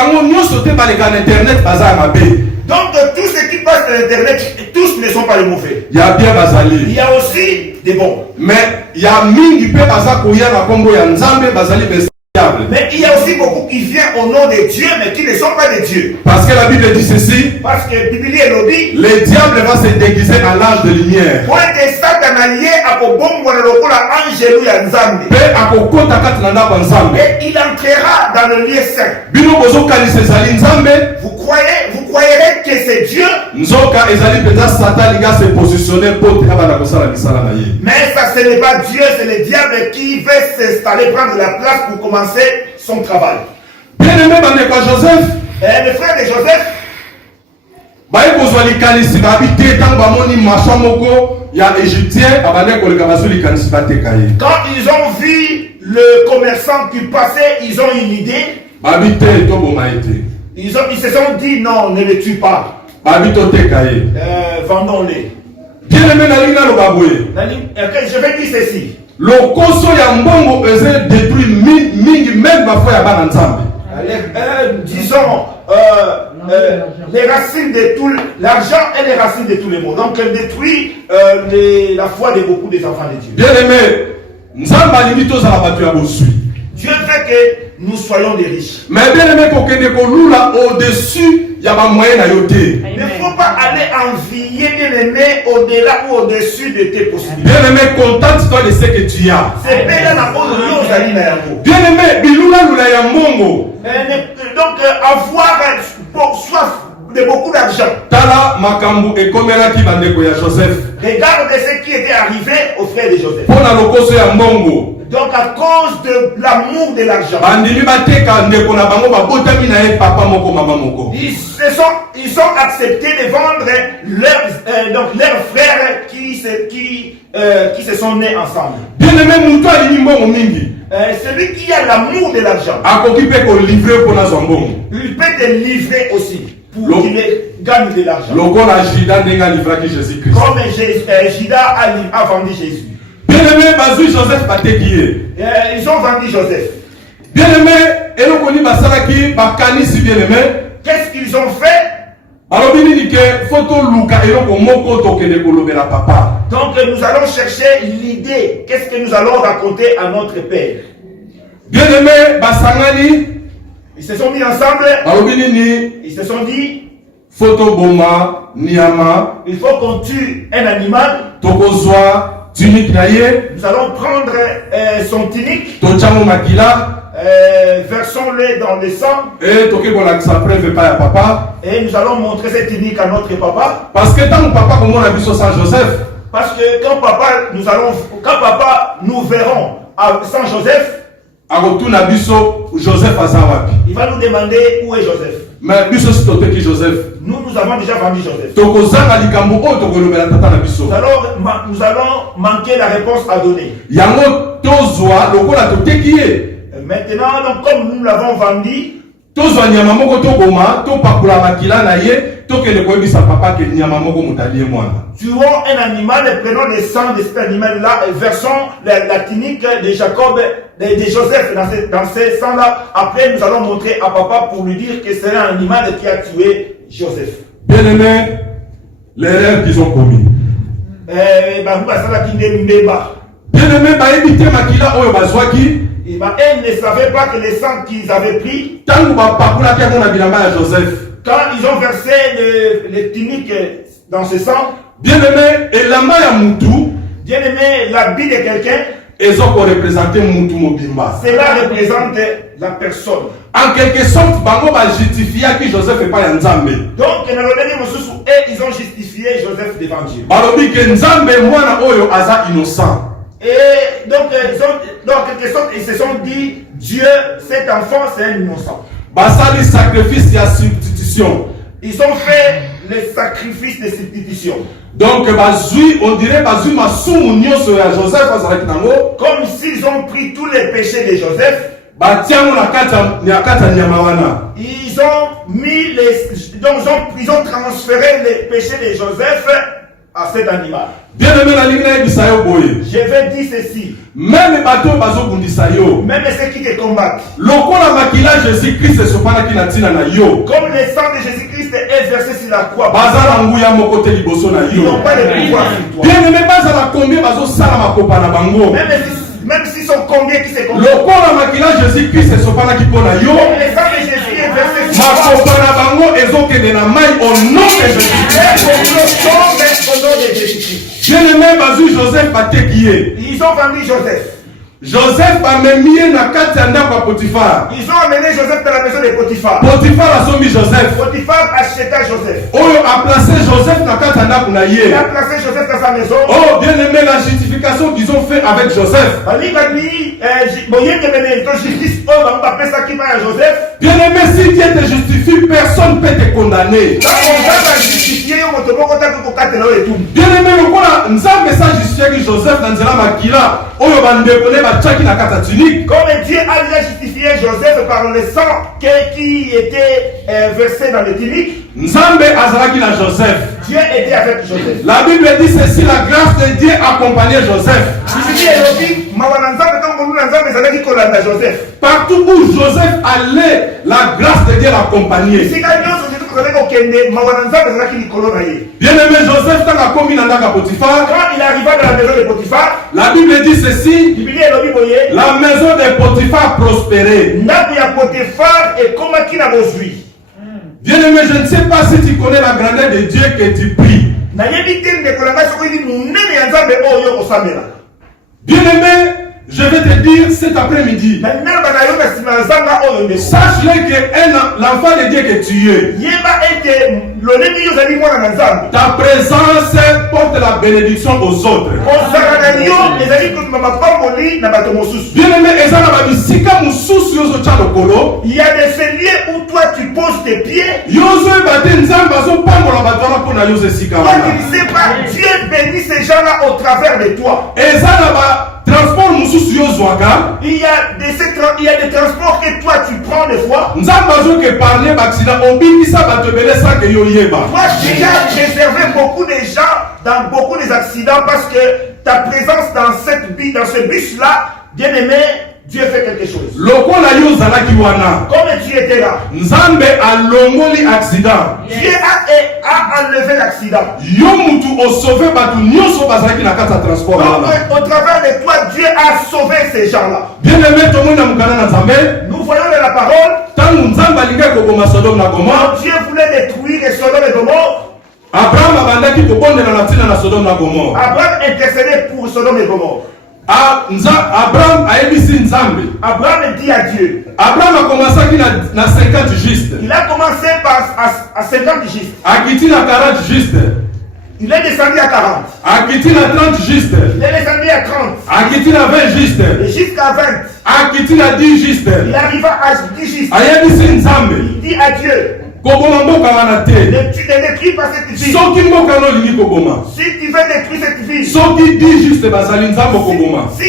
donc tout ce qui passe sur l'internet, tous ne sont pas les mauvais. Il y a bien bazali. Il y a aussi des bons. Mais il y a mingi pe bazakoya na kombo ya nzambe bazali diable. Mais il y a aussi beaucoup qui viennent au nom de Dieu, mais qui ne sont pas de Dieu. Parce que la Bible dit ceci. Parce que la Bible dit le diable va se déguiser en l'ange de lumière. Et il entrera dans le lieu saint. Vous croyez que c'est Dieu. Mais ça ce n'est pas Dieu, c'est le diable qui veut s'installer, prendre la place pour commencer son travail. Bien aimé, Joseph. Le frère de Joseph. Quand ils ont vu le commerçant qui passait, ils ont une idée. Ils se sont dit non, ne le tue pas. Vendons-les. Bien aimé, je vais dire ceci. Le koso ya mbongo eze détruit mingi même parfois ya bana nzambe. les racines de tout l'argent et les racines de tous les maux. Donc elle détruit la foi de beaucoup des enfants de Dieu. Bien aimé, Dieu veut que nous soyons des riches. Mais bien aimé, au-dessus, il y a pas moyen à yoter. Il ne faut pas aller envier, bien aimé, au-delà ou au-dessus de tes possibilités. Bien aimé, contente-toi de ce que tu as. C'est bien la pause. Bien aimé, bilula lula ya mongo. Donc avoir soif de beaucoup d'argent. Tala makambu e komela ki bandeko ya Joseph. Regarde ce qui était arrivé au frère de Joseph. Pona lokoso ya mongo. Donc à cause de l'amour de l'argent, ils ont accepté de vendre leurs frères qui se sont nés ensemble. Bien aimé, celui qui a l'amour de l'argent, il peut te livrer aussi pour qu'il gagne de l'argent. Comme Judas a vendu Jésus. Bien aimé, Joseph ils ont vendu Joseph. Bien aimé, qu'est-ce qu'ils ont fait? Donc nous allons chercher l'idée. Qu'est-ce que nous allons raconter à notre Père? Bien aimé, ils se sont mis ensemble. Ils se sont dit, il faut qu'on tue un animal. Nous allons prendre son tunique, versons-le dans le sang, et nous allons montrer cette tunique à notre papa. Parce que quand papa nous verrons sans Joseph, il va nous demander où est Joseph. Mais nous avons déjà vendu Joseph. Nous allons manquer la réponse à donner. Maintenant, donc, comme nous l'avons vendu, tuons un animal et prenons le sang de cet animal-là et versons la tunique de Jacob, de Joseph dans ce sang-là. Après, nous allons montrer à papa pour lui dire que c'est un animal qui a tué Joseph. Bien aimé, l'erreur qu'ils ont commis. Bien aimé, elle ne savait pas que le sang qu'ils avaient pris, quand ils ont versé le tunique dans ce sang, bien aimé, et la main à Moutou, bien aimé, l'habit de quelqu'un, cela représente la personne. En quelque sorte, bango va justifier que Joseph n'est pas un Nzambe. Donc, ils ont justifié Joseph devant Dieu. Balobi que Nzambe mwana oyo aza innocent. Et donc, en quelque sorte, ils se sont dit, Dieu, cet enfant, c'est un innocent. Basali sacrifice et substitution. Ils ont fait le sacrifice de substitution. Donc, on dirait Joseph, comme s'ils ont pris tous les péchés de Joseph. Ils ont mis ils ont transféré les péchés de Joseph à cet animal. Bien aimé, je vais dire ceci. Même ceux qui te combattent. Comme le sang de Jésus-Christ est versé sur la croix. Ils n'ont pas de pouvoir sur toi. Bien aimé, même s'ils sont combien qui se combattent. Le sang de Jésus-Christ est versé sur la croix. Au nom de Jésus-Christ. Bien aimé, Joseph a été guié. Ils ont vendu Joseph. Joseph a mené na katanda kwa Potiphar. Ils ont amené Joseph dans la maison de Potiphar. Potiphar a sommi Joseph. Potiphar acheta Joseph. Oyo a placé Joseph na katanda kuna ye. Il a placé Joseph dans sa maison. Oh, bien aimé, la justification qu'ils ont fait avec Joseph. Bien aimé, si Dieu te justifie, personne ne peut te condamner. Bien aimé, le quoi, nous avons message justifié Joseph dans la makila. Oyo bandekone ba tchaki na kata tunique. Comme Dieu a déjà justifié Joseph par le sang qui était versé dans le tunique. Nzambe azalaki na Joseph. Dieu était avec Joseph. La Bible dit ceci, la grâce de Dieu accompagnait Joseph. Partout où Joseph allait, la grâce de Dieu l'accompagnait. Bien-aimé Joseph, quand il arriva dans la maison de Potiphar, la Bible dit ceci: la maison de Potiphar prospérait. Bien-aimé, je ne sais pas si tu connais la grandeur de Dieu que tu pries. Bien-aimé, je vais te dire cet après-midi, sache-le que l'enfant de Dieu que tu es, ta présence porte la bénédiction aux autres. Bien-aimé, il y a des lieux où toi tu poses tes pieds. Toi tu ne sais pas, Dieu bénit ces gens-là au travers de toi. Transport il y a des transports que toi tu prends des fois. Moi j'ai réservé beaucoup de gens dans beaucoup des accidents parce que ta présence dans ce bus là, bien aimé, Dieu fait quelque chose. Comme tu étais là, Dieu a enlevé l'accident. Au travers de toi, Dieu a sauvé ces gens-là. Nous voyons dans la parole, Dieu voulait détruire Sodome et Gomorrhe. Abraham intercédait pour Sodome et Gomorrhe. Abraham dit à Dieu. Abraham a commencé à 50 justes. Il a commencé à 50 justes. Il a 40 justes. Il est descendu à 40. Il a 30 justes. Il est descendu à 30. Il a 20 justes. Et jusqu'à 20. Il a 10 justes. Il arriva à 10 justes. Il dit à Dieu, tu ne détruis pas cette ville. Si tu veux détruire cette ville, s'il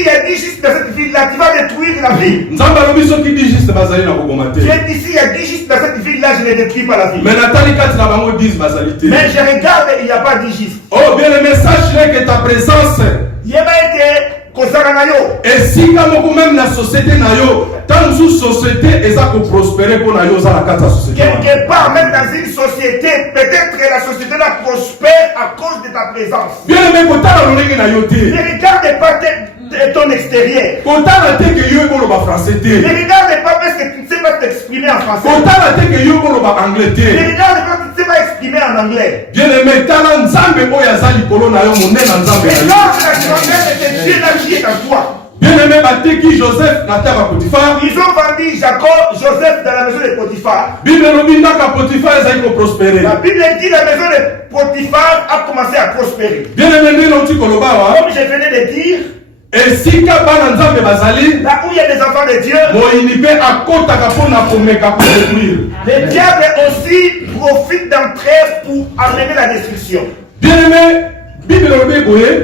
y a 10 justes dans cette ville là, tu vas détruire la ville. Dieu dit, s'il y a 10 justes dans cette ville là, je ne détruis pas la ville. Mais je regarde, il n'y a pas 10 justes. Oh bien aimé, sache que ta présence et si même la société tant que société est prospérer pour la société. Quelque part même dans une société, peut-être que la société là prospère à cause de ta présence. Bien aimé, ne regarde pas ton extérieur. Ne regarde pas parce que tu ne sais pas t'exprimer en français. Ne regarde pas que tu ne sais pas exprimer en anglais. Bien aimé, bien aimé, Joseph, ils ont vendu Jacob, Joseph dans la maison de Potiphar. La Bible dit que la maison de Potiphar a commencé à prospérer. Bien aimé, comme je venais de dire, là où il y a des enfants de Dieu, le diable aussi profite d'entrer pour amener la destruction. Bien aimé,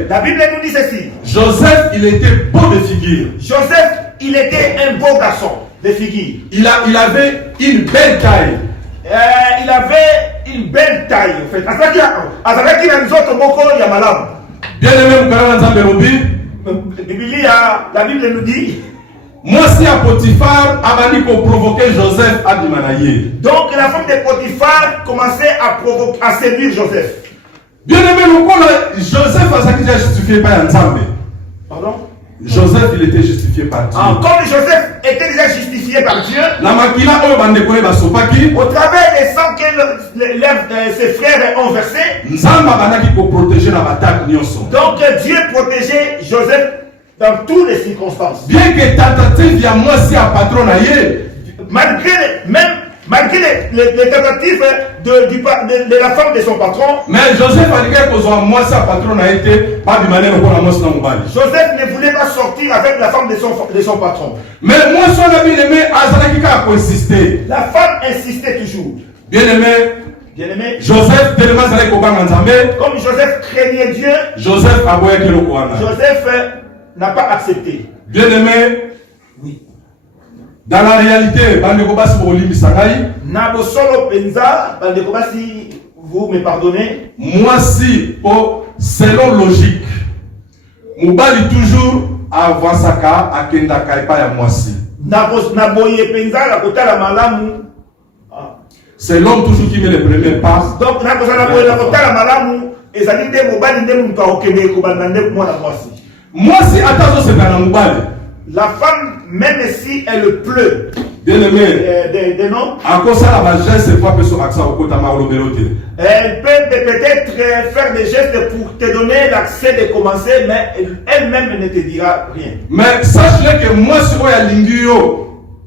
la Bible nous dit ceci. Joseph, il était beau de figure. Joseph, il était un beau garçon de figure. Il avait une belle taille. Il avait une belle taille, en fait. Bien aimé, la Bible nous dit. Moi, si à Potiphar, Abani pour provoquer Joseph à Dimanaye. Donc, la femme de Potiphar commençait à séduire Joseph. Bien aimé, Joseph a déjà justifié par Nzambe. Pardon? Joseph, il était justifié par Dieu. Comme Joseph était déjà justifié par Dieu, au travers des sangs que ses frères ont versés, donc Dieu protégeait Joseph dans toutes les circonstances. Bien que tentative y a moi si à patron malgré les tentatives de la femme de son patron, mais Joseph a dit que moi si à patron a été pas de manière pour la Joseph ne voulait pas sortir avec la femme de son patron. Mais moi si on a bien aimé, a insisté. La femme insistait toujours. Bien aimé, Joseph tellement comme Joseph craignait Dieu, Joseph n'a pas accepté. Bien aimé, oui. Dans la réalité, vous me pardonnez. Moi si, selon logique, Moubali toujours avansaka akendaka epa ya mwasi. C'est l'homme toujours qui met les premiers pas. Donc mwasi atazo sepela na mobali. La femme, même si elle pleut, Bien aimé, elle peut peut-être faire des gestes pour te donner l'accès de commencer, mais elle-même ne te dira rien. Mais sache que moi, si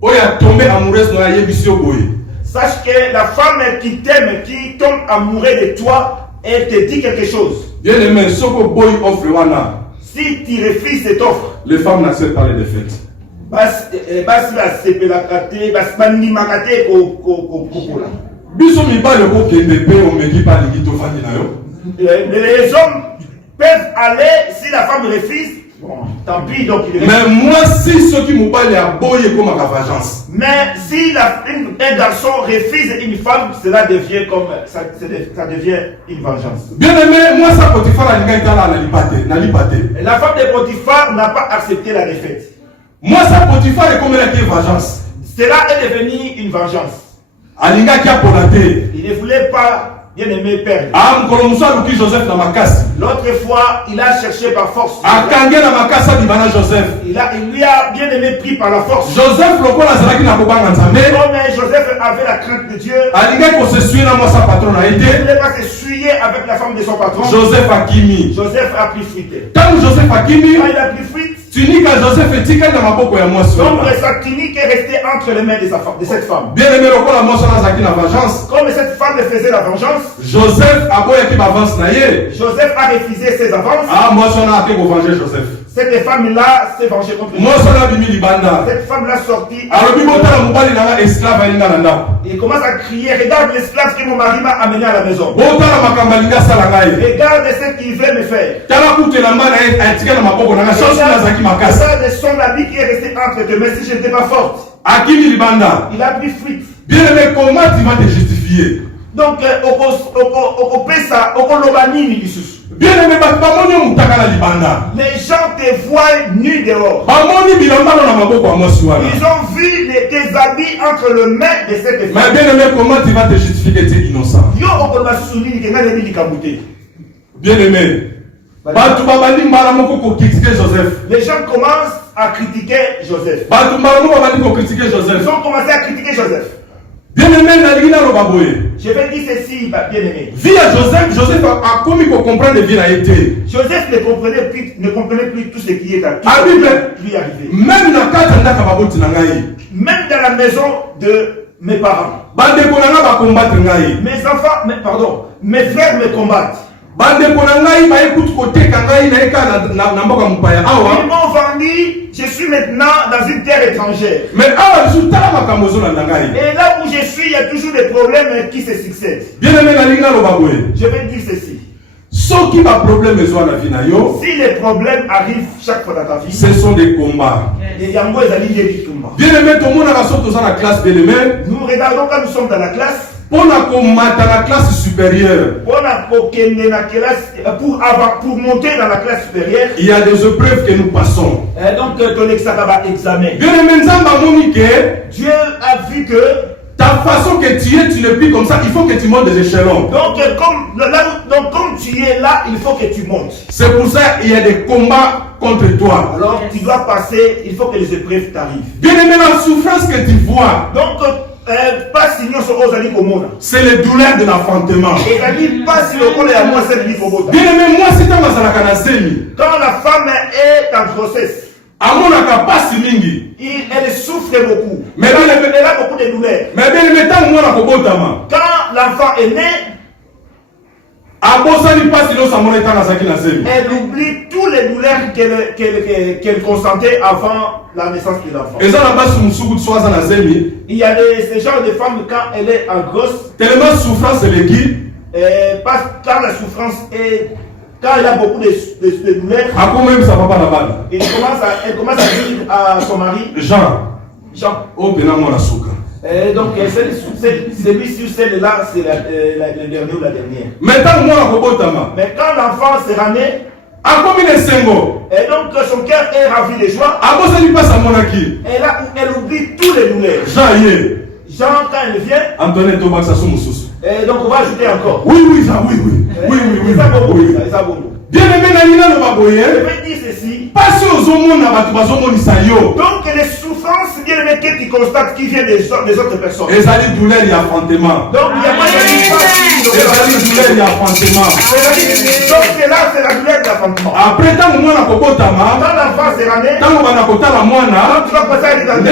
on est tombé amoureuse dans la yébissio boy. Sache que la femme qui t'aime, qui tombe amoureuse de toi, elle te dit quelque chose. Bien aimé, ce que boy offre wana. Si tu refuses cette offre, les femmes n'acceptent pas les défaites. Les hommes peuvent aller si la femme refuse. Bon, tant pis, donc il mais moi, si ceux qui m'ont pas les aboyés comme ma vengeance. Mais si un garçon refuse une femme, cela devient comme ça devient une vengeance. Bien aimé, moi ça Potiphar n'a lipaté. La femme de Potiphar n'a pas accepté la défaite. Moi ça Potiphar est comme une vengeance. Cela est devenu une vengeance. Alinga qui a ponaté. Il ne voulait pas. Bien aimé perdre. L'autre fois, il a cherché par force. Il lui a bien aimé pris par la force. Joseph, comme Joseph avait la crainte de Dieu, il ne voulait pas s'essuyer avec la femme de son patron. Joseph a pris fuite. Quand il a pris fuite, donc sa tunique est restée entre les mains de cette femme. Bien aimé, comme cette femme faisait la vengeance, Joseph a refusé ses avances. Cette femme-là s'est vengée contre lui. Cette femme-là sortie. Il commence à crier, regarde l'esclave que mon mari m'a amené à la maison. Regarde ce qu'il veut me faire. Regarde son habit qui est resté entre tes mains si je n'étais pas forte. Il a pris fuite. Bien aimé, comment tu vas te justifier? Donc, bien aimé, les gens te voient nu dehors. Ils ont vu tes habits entre les mains de cette femme. Mais bien aimé, comment tu vas te justifier que tu es innocent? Bien aimé, les gens commencent à critiquer Joseph. Ils ont commencé à critiquer Joseph. Bien aimé, je vais dire ceci, bien aimé. Vie à Joseph a commis pour comprendre vie a été. Joseph ne comprenait plus tout ce qui est lui arrivé. Même dans la maison de mes parents. Mes enfants, mes frères me combattent. Ils m'ont vendu, je suis maintenant dans une terre étrangère. Et là où je suis, il y a toujours des problèmes qui se succèdent. Je vais dire ceci. Si les problèmes arrivent chaque fois dans ta vie, ce sont des combats. Bien aimé, nous regardons quand nous sommes dans la classe. Pour la classe supérieure, pour monter dans la classe supérieure, il y a des épreuves que nous passons. Donc ton examen. Dieu a vu que ta façon que tu es, tu n'es plus comme ça. Il faut que tu montes des échelons. Donc comme tu es là, il faut que tu montes. C'est pour ça qu'il y a des combats contre toi. Alors tu dois passer. Il faut que les épreuves t'arrivent. Bien aimé, la souffrance que tu vois. Donc c'est les douleurs de l'affrontement. Bien aimé, moi c'est quand la femme est en grossesse, elle souffre beaucoup. Mais elle a beaucoup de douleurs. Mais bien aimé, quand l'enfant est né, elle oublie tous les douleurs qu'elle consentait avant la naissance de l'enfant. Il y a ce genre de femmes quand elle est en grosse, tellement souffrance quand la souffrance est, quand elle a beaucoup de douleurs, elle commence à dire à son mari, Jean. Donc celui-ci ou celle-là, c'est le dernier ou la dernière. Mais quand l'enfant sera né, Et donc son cœur est ravi de joie. Et là où elle oublie tous les douleurs. Jean, quand il vient, et donc on va ajouter encore. Oui. Bien-aimé, je vais dire ceci. Donc les souffrances, bien aimé, que tu constates qui viennent des autres personnes. Donc il y a pas de donc c'est là, c'est la douleur de l'affrontement. Après tant dans l'enfant c'est l'année, tu vas passer à l'identité.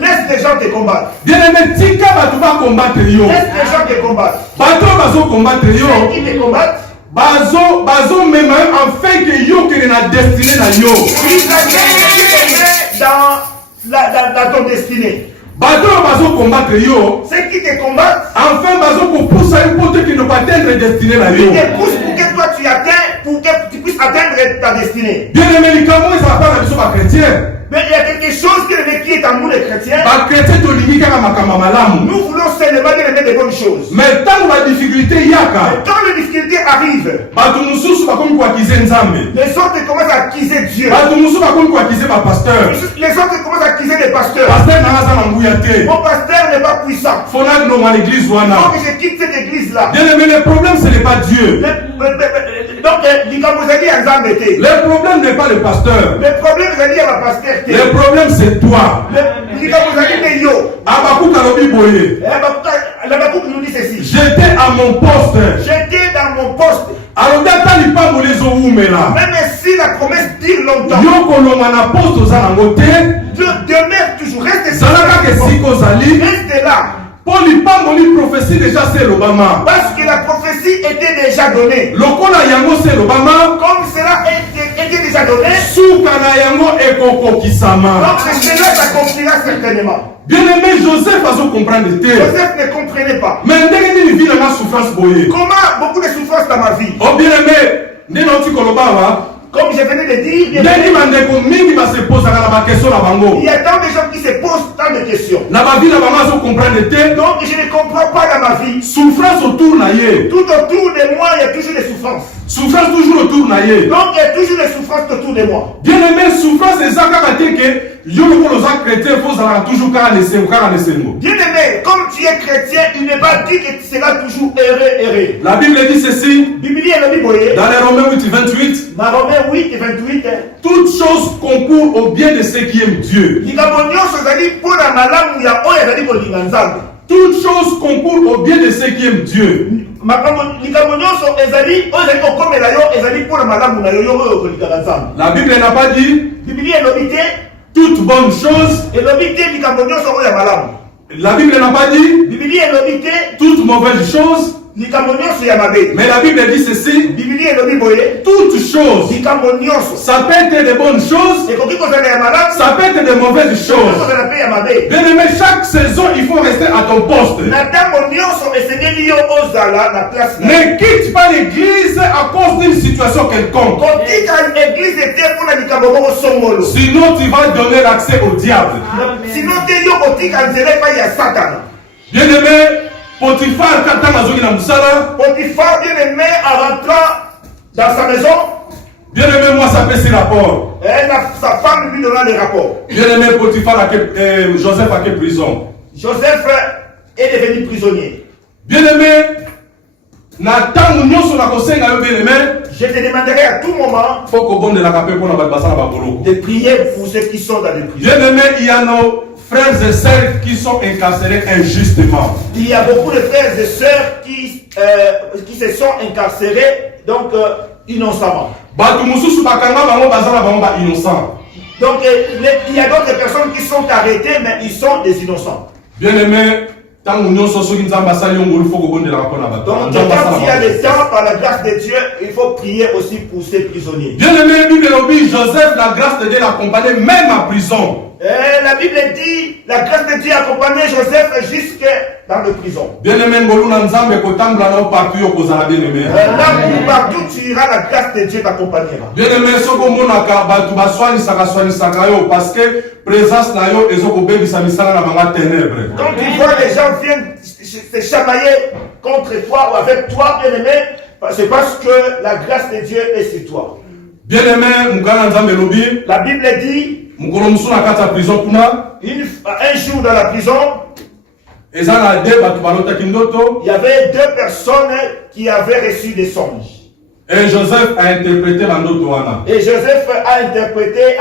Laisse les gens te combattre. Bien-aimé, tika batu ba combattre yo. Laisse les gens te combattre. Bato bazo combattre yo. Ceux qui te combattent. Bazo même afin que yo que na destinée na yo. Ils arrivent dans ton destinée. Bato bazo combattre yo. Ceux qui te combattent. Enfin bazo pour pousser pour que tu ne pas atteindre destinée na yo. Ils te poussent pour que toi tu atteins, pour que tu puisses atteindre ta destinée. Bien-aimé, les camots ça va pas la pas chrétien. Mais il y a quelque chose qui est en nous les chrétiens. Nous voulons seulement dire des bonnes choses. Mais quand la difficulté les difficultés arrivent, les autres commencent à accuser Dieu. Les autres commencent à accuser les pasteurs. Mon pasteur n'est pas puissant. Donc je quitte cette église-là. Le problème ce n'est pas Dieu. Donc le problème n'est pas le pasteur. Le problème c'est à la pasteur. Le problème c'est toi. Habakkuk nous dit ceci. J'étais à mon poste. J'étais dans mon poste. Même si la promesse dure longtemps, Dieu demeure toujours. Reste là. Prophétie déjà c'est l'Obama. Parce que la prophétie était déjà donnée. Comme cela était déjà donné. Donc cela s'accomplira certainement. Bien-aimé, Joseph comprendre. Joseph ne comprenait pas. Mais comment beaucoup de souffrances dans ma vie. Oh bien-aimé, comme je venais de dire, il y a tant de gens qui se posent tant de questions. Donc je ne comprends pas dans ma vie. Souffrance autour tout autour de moi, il y a toujours des souffrances. Souffrance toujours autour donc il y a toujours des souffrances autour de moi. Bien aimé, souffrance c'est ça que bien aimé, comme tu es chrétien, il n'est pas dit que tu seras toujours heureux. La Bible dit ceci dans les Romains 8:28. Dans Romains 8:28. Toutes choses concourent au bien de ceux qui aiment Dieu. Toutes choses concourent au bien de ceux qui aiment Dieu. La Bible n'a pas dit toute bonne chose. La Bible n'a pas dit toute mauvaise chose. Mais la Bible dit ceci. Toutes choses. Ça peut être de bonnes choses. Ça peut être de mauvaises choses. Bien aimé, chaque saison il faut rester à ton poste. Ne quitte pas l'église à cause d'une situation quelconque. Sinon tu vas donner l'accès au diable. Bien aimé, Potiphar bien aimé en rentrant dans sa maison. Bien aimé, moi ça fait ses rapports. Sa femme lui donna les rapports. Bien aimé, Potiphar Joseph a quelle prison? Joseph est devenu prisonnier. Bien aimé, je te demanderai à tout moment de prier pour ceux qui sont dans les prisons. Bien aimé, il y a nos frères et sœurs qui sont incarcérés injustement. Il y a beaucoup de frères et sœurs qui se sont incarcérés donc innocemment. Donc il y a d'autres personnes qui sont arrêtées mais ils sont des innocents. Bien aimé, donc quand il y a des temps par la grâce de Dieu, il faut prier aussi pour ces prisonniers. Bien aimé, la Bible dit Joseph, la grâce de Dieu l'accompagnait même en prison. La Bible dit la grâce de Dieu accompagnait Joseph jusque dans la prison. Bien aimé, là où partout tu iras, la grâce de Dieu t'accompagnera. Bien aimé, parce que présence na yo quand tu vois les gens viennent se chamailler contre toi ou avec toi, bien-aimé, c'est parce que la grâce de Dieu est sur toi. Bien-aimé, la Bible dit, un jour dans la prison, il y avait 2 personnes qui avaient reçu des songes. Et Joseph a interprété la note. Et Joseph a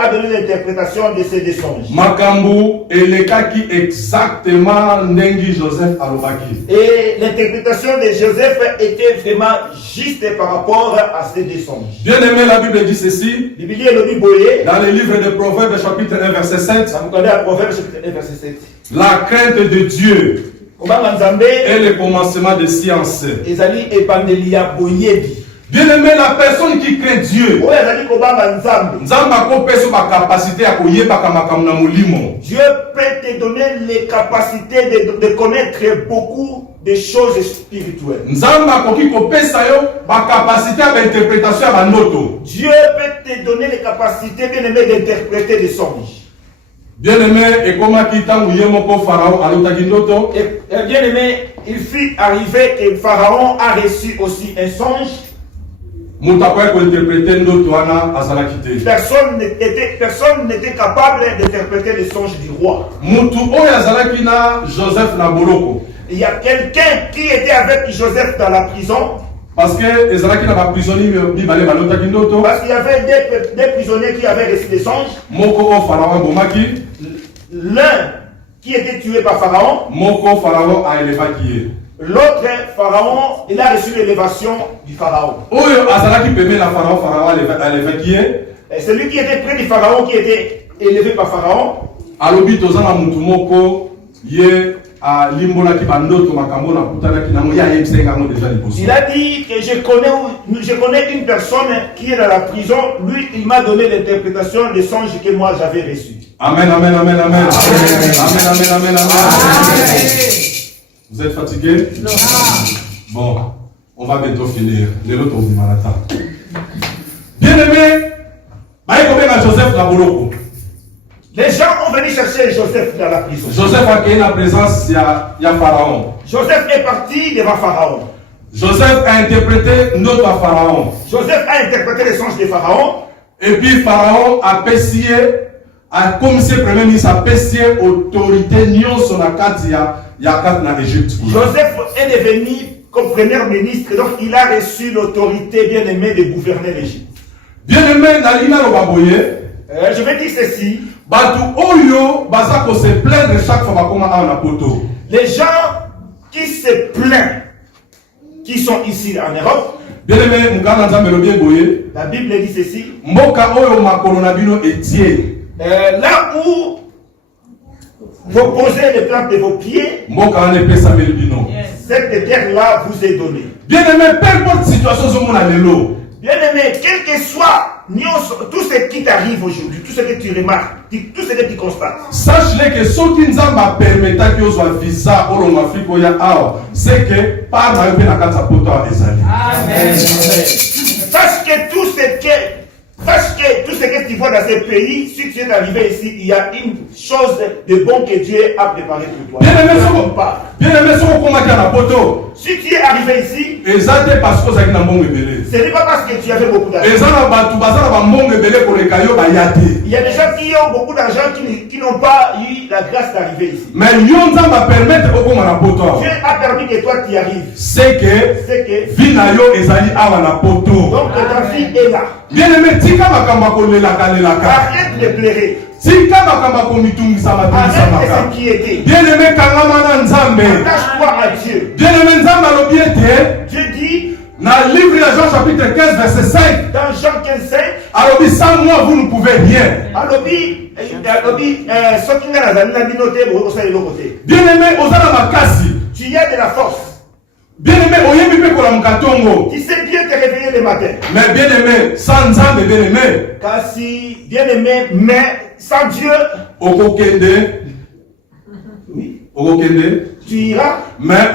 donné l'interprétation de ces 2 songes. Makambu elekaki exactement nengi Joseph alobaki. Et l'interprétation de Joseph était vraiment juste par rapport à ces 2 songes. Bien aimé, la Bible dit ceci. Dans le livre de Proverbes chapitre 1 verset 7. La crainte de Dieu est le commencement de science. Bien aimé, la personne qui craint Dieu, Dieu peut te donner les capacités de connaître beaucoup de choses spirituelles. Dieu peut te donner les capacités, bien aimé, d'interpréter des songes. Bien aimé, et comment Pharaon bien aimé, il fut arrivé que Pharaon a reçu aussi un songe. Personne n'était capable d'interpréter les songes du roi. Il y a quelqu'un qui était avec Joseph dans la prison. Parce qu'il y avait des prisonniers qui avaient reçu des songes. L'un qui était tué par Pharaon. L'autre Pharaon, il a reçu l'élévation du Pharaon. Et celui qui était près du Pharaon, qui était élevé par Pharaon. Il a dit que je connais une personne qui est dans la prison. Lui, il m'a donné l'interprétation des songes que moi j'avais reçus. Amen, amen, amen, amen. Amen, amen, amen, amen. Vous êtes fatigué? Non. Bon, on va bientôt finir. Les autres ont du marathon. Bien aimé, Joseph Naboloko. Les gens ont venu chercher Joseph dans la prison. Joseph a gagné la présence de Pharaon. Joseph est parti devant Pharaon. Joseph a interprété notre Pharaon. Joseph a interprété les songes de Pharaon. Et puis Pharaon a payé, comme si le premier ministre a payé autorité nyonso na kati ya Égypte. Joseph est devenu comme premier ministre, donc il a reçu l'autorité bien aimée de gouverner l'Égypte. Bien aimé, je vais dire ceci. Les gens qui se plaignent, qui sont ici en Europe, bien aimé, la Bible dit ceci. Là où vous posez les plantes de vos pieds, cette terre-là vous est donnée. Bien aimé, peu importe situation, bien aimé, quel que soit tout ce qui t'arrive aujourd'hui, tout ce que tu remarques, tout ce que tu constates. Sache-le que ce qui nous a permis de faire visa au Afrique, c'est que par la Amen. Sache que tout ce que tu vois dans ces pays, si tu es arrivé ici, il y a une chose de bon que Dieu a préparé pour toi. Bien aimé, si tu es arrivé ici, ce n'est pas parce que tu avais beaucoup d'argent. Il y a des gens qui ont beaucoup d'argent qui n'ont pas eu la grâce d'arriver ici. Mais Dieu a permis que toi tu y arrives. C'est que donc ta vie est là. Bien aimé, arrête de pleurer. Arrête de s'inquiéter. Bien aimé, attache-toi à Dieu. Bien aimé, Dieu dit dans le livre de Jean chapitre 15 verset 5. Dans Jean 15 5. Alors sans moi vous ne pouvez rien. Bien aimé, tu y as de la force. Bien aimé, tu sais bien te réveiller le matin. Mais bien aimé, sans Nzambe, bien aimé. Kasi, bien aimé, mais sans Dieu. Oui. Tu iras. Mais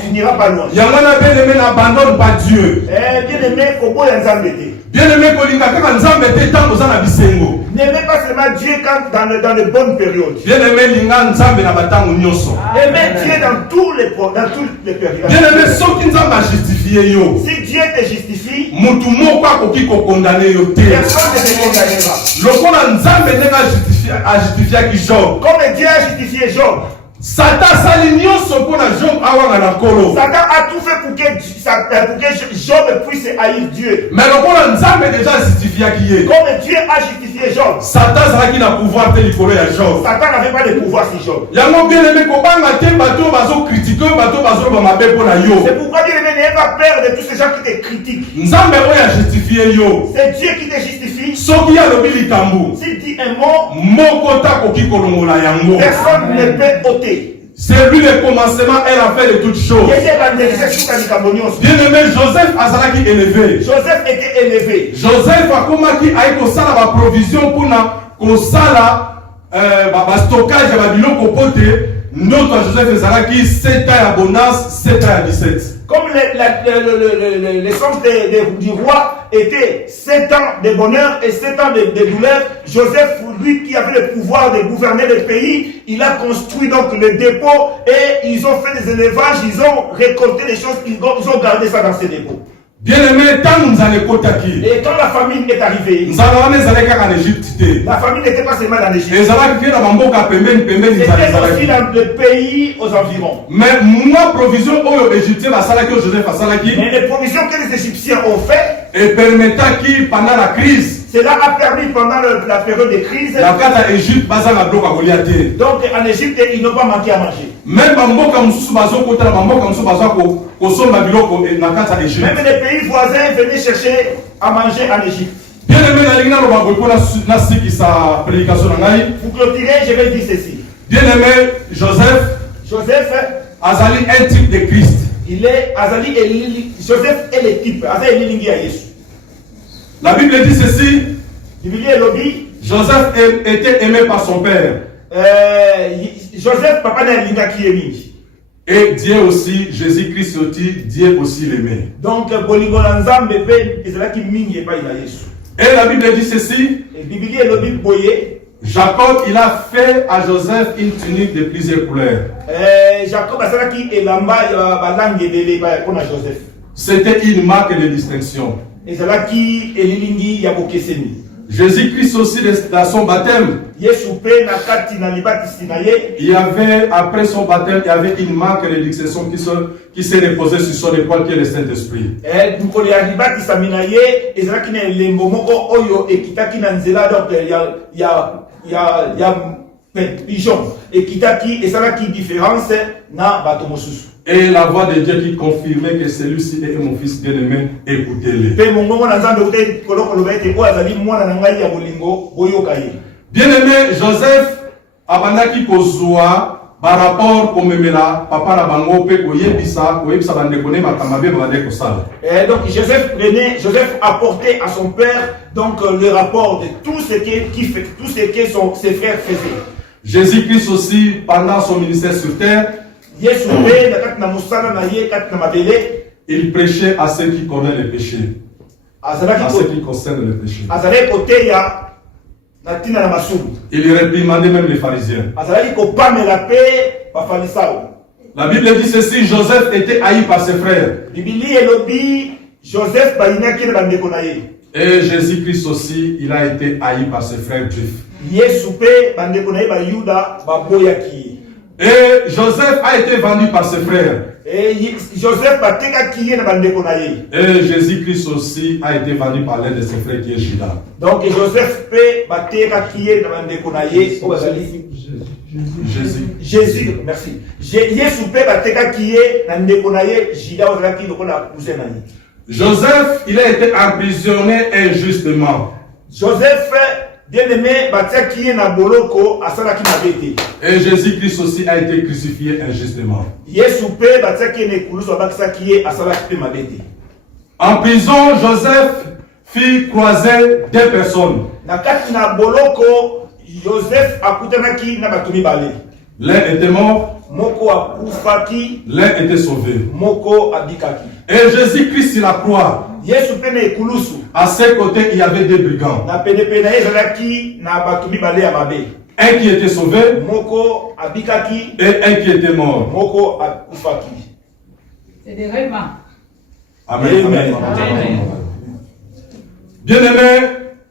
tu n'iras pas loin. Yamana bien aimé n'abandonne pas Dieu. Bien aimé, Kobo Nzambe. Bien-aimé kolinga kaka nzambe te tango za na bisengo. N'aimez pas seulement Dieu quand dans les bonnes périodes. Bien-aimé linga nzambe na batango nyonso. Aimez Dieu dans toutes les périodes. Bien-aimé soki nzambe a justifié yo. Si Dieu te justifie, Mutu moko akoki ko condamner yo te. personne ne te condamnera. Lokola nzambe ndenge a justifiaki Job. Comme Dieu a justifié Job. Satan sali nyonso mpona Job awanga na kolo. Satan a tout fait pour que Job puisse haïr Dieu. Mais lokola nzambe déjà justifiaki ye. Comme Dieu a justifié Job. Satan azalaki na pouvoir te likolo ya Job. Satan n'avait pas de pouvoir sur Job. Yango bien-aimé kobanga te bato bazo critiquer bato bazo ba mabe mpona yo. C'est pourquoi Dieu n'ayez pas peur de tous ces gens qui te critiquent. Nzambe oyo a justifié yo. C'est Dieu qui te justifie. Soki alobi likambo. S'il dit un mot, Moko takoki kolongola yango. personne ne peut ôter. C'est lui le commencement et la fin de toutes choses. Bien-aimé Joseph azalaki élevé. Joseph était élevé. Joseph akomaki ayi kosala ba provision mpona kosala ba stockage ya babiloko pote. Notre Joseph ezalaki 7 ans à bonus, 7 ans à 17. Comme les sens du roi étaient 7 ans de bonheur et 7 ans de douleur, Joseph, lui qui avait le pouvoir de gouverner le pays, il a construit donc le dépôt et ils ont fait des élevages, ils ont récolté des choses, ils ont gardé ça dans ces dépôts. Bien-aimé, tant nous allons kotaki. Et quand la famine est arrivée, nous allons en Égypte. la famine n'était pas seulement en Égypte. C'était aussi dans le pays aux environs. Mais moi, provision aux Égyptiens, mais les provisions que les Égyptiens ont fait, et permettant qui pendant la crise, cela a permis pendant la période de crise. La carte à Égypte, donc en Égypte, ils n'ont pas manqué à manger. Même les pays voisins venaient chercher à manger en Égypte. Bien aimé, pour clôturer, je vais dire ceci. Bien aimé, Joseph Azali un type de Christ. Il est Azali et Joseph est le type. La Bible dit ceci. Joseph était aimé par son père. Joseph, papa n'a linga qui est mis. Et Dieu aussi, Jésus-Christ aussi, Dieu aussi l'aimait. Donc, Bolingo Lanzam bébé, c'est là qui mingi et pas il a Jésus. Et la Bible dit ceci. Jacob, il a fait à Joseph une tunique de plusieurs couleurs. Jacob, c'est là qui est lamba, langue de Joseph. C'était une marque de distinction. Et c'est là qui est lilingi yabokeseni. Jésus-Christ aussi dans son baptême. Il y avait, après son baptême, il y avait une marque de distinction qui s'est déposée sur son épaule, qui est le Saint-Esprit. Et la voix de Dieu qui confirmait que celui-ci est mon fils bien-aimé, écoutez-le. Bien-aimé, Joseph, abandaki kozwa par rapport au memela, papa na bango pe koyebisa bande kone makamabe bande kosala. Et donc Joseph apportait à son père donc le rapport de tout ce que ses frères faisaient. Jésus-Christ aussi, pendant son ministère sur terre, il prêchait à ceux qui connaissent les péchés. À ceux qui concernent les péchés. Il réprimandait même les pharisiens. La Bible dit ceci, Joseph était haï par ses frères. Et Jésus-Christ aussi, il a été haï par ses frères juifs. Et Joseph a été vendu par ses frères. Et Jésus-Christ aussi a été vendu par l'un de ses frères qui est Judas. Donc Joseph Jésus, merci. Joseph, il a été emprisonné injustement. Joseph, bien-aimé, et Jésus-Christ aussi a été crucifié injustement. En prison, Joseph fit croiser deux personnes. L'un était mort, moko akufaki, l'un était sauvé. moko abikaki. Et Jésus-Christ sur la croix, Yesu pene ekulusu. à ses côtés, il y avait deux brigands. Na penepe na ezalaki na batu mibale ya mabe. Un qui était sauvé Moko abikaki, et un qui était mort. moko akufaki. C'est des règlements. Amen. Amen. Amen. Bien-aimé,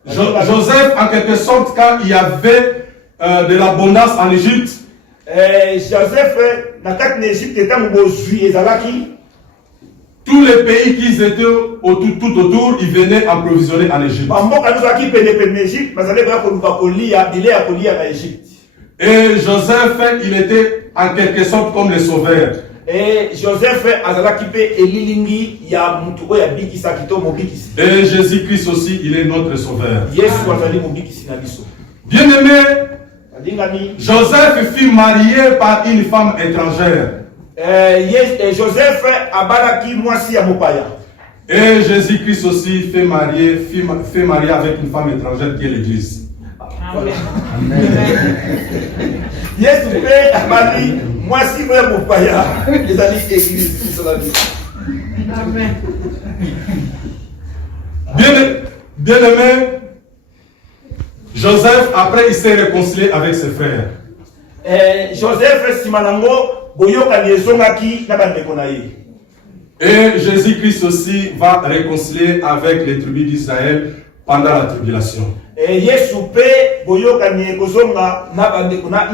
Joseph, en quelque sorte, quand il y avait de l'abondance en Égypte, Joseph, na kati na Égypte etango bozwi ezalaki, tous les pays qui étaient tout autour, ils venaient approvisionner en Égypte. bamboka nyonso penepe na Égypte bazali koya koluka kolia bile ya kolia na Égypte. Et Joseph, il était en quelque sorte comme le sauveur. Et Joseph azalaki pe elilingi ya mutu oyo abikisaki to mobikisi. Et Jésus-Christ aussi, il est notre sauveur. Yesu azali mobikisi na biso. Bien-aimé, Alingani, Joseph fut marié par une femme étrangère. Joseph abalaki mwasi ya mopaya. Et Jésus-Christ aussi fait marier avec une femme étrangère qui est l'Église. Yesu pe abali mwasi ya mopaya ezali église biso na biso. Amen. Bien-aimé, Joseph, après, il s'est réconcilié avec ses frères. Joseph simanango boyokani ezongaki na bandeko na ye. Et Jésus-Christ aussi va réconcilier avec les tribus d'Israël pendant la tribulation. Yesu pe boyokani ekozonga na bandeko na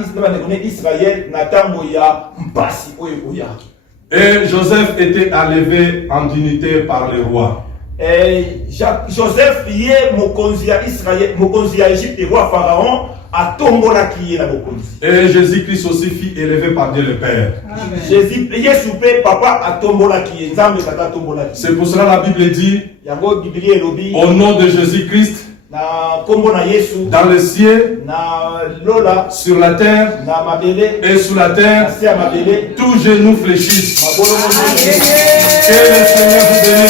Israël na tango ya mpasi oyo oya. Et Joseph était enlevé en dignité par le roi. Joseph ye mokonzi ya Israël, mokonzi ya Égypte, roi Pharaon atombolaki ye na bokonzi. Et Jésus-Christ aussi fut élevé par Dieu le Père. Jésus Yesu pe papa atombolaki ye, nzambe kata atombolaki. C'est pour cela la Bible dit, Yango Biblia elobi au nom de Jésus-Christ, na kombo na Yesu, dans le ciel, na lola, sur la terre na mabele, et sous la na terre, se ya mabele, tous genoux fléchissent. mabolo Que le Seigneur vous bénisse.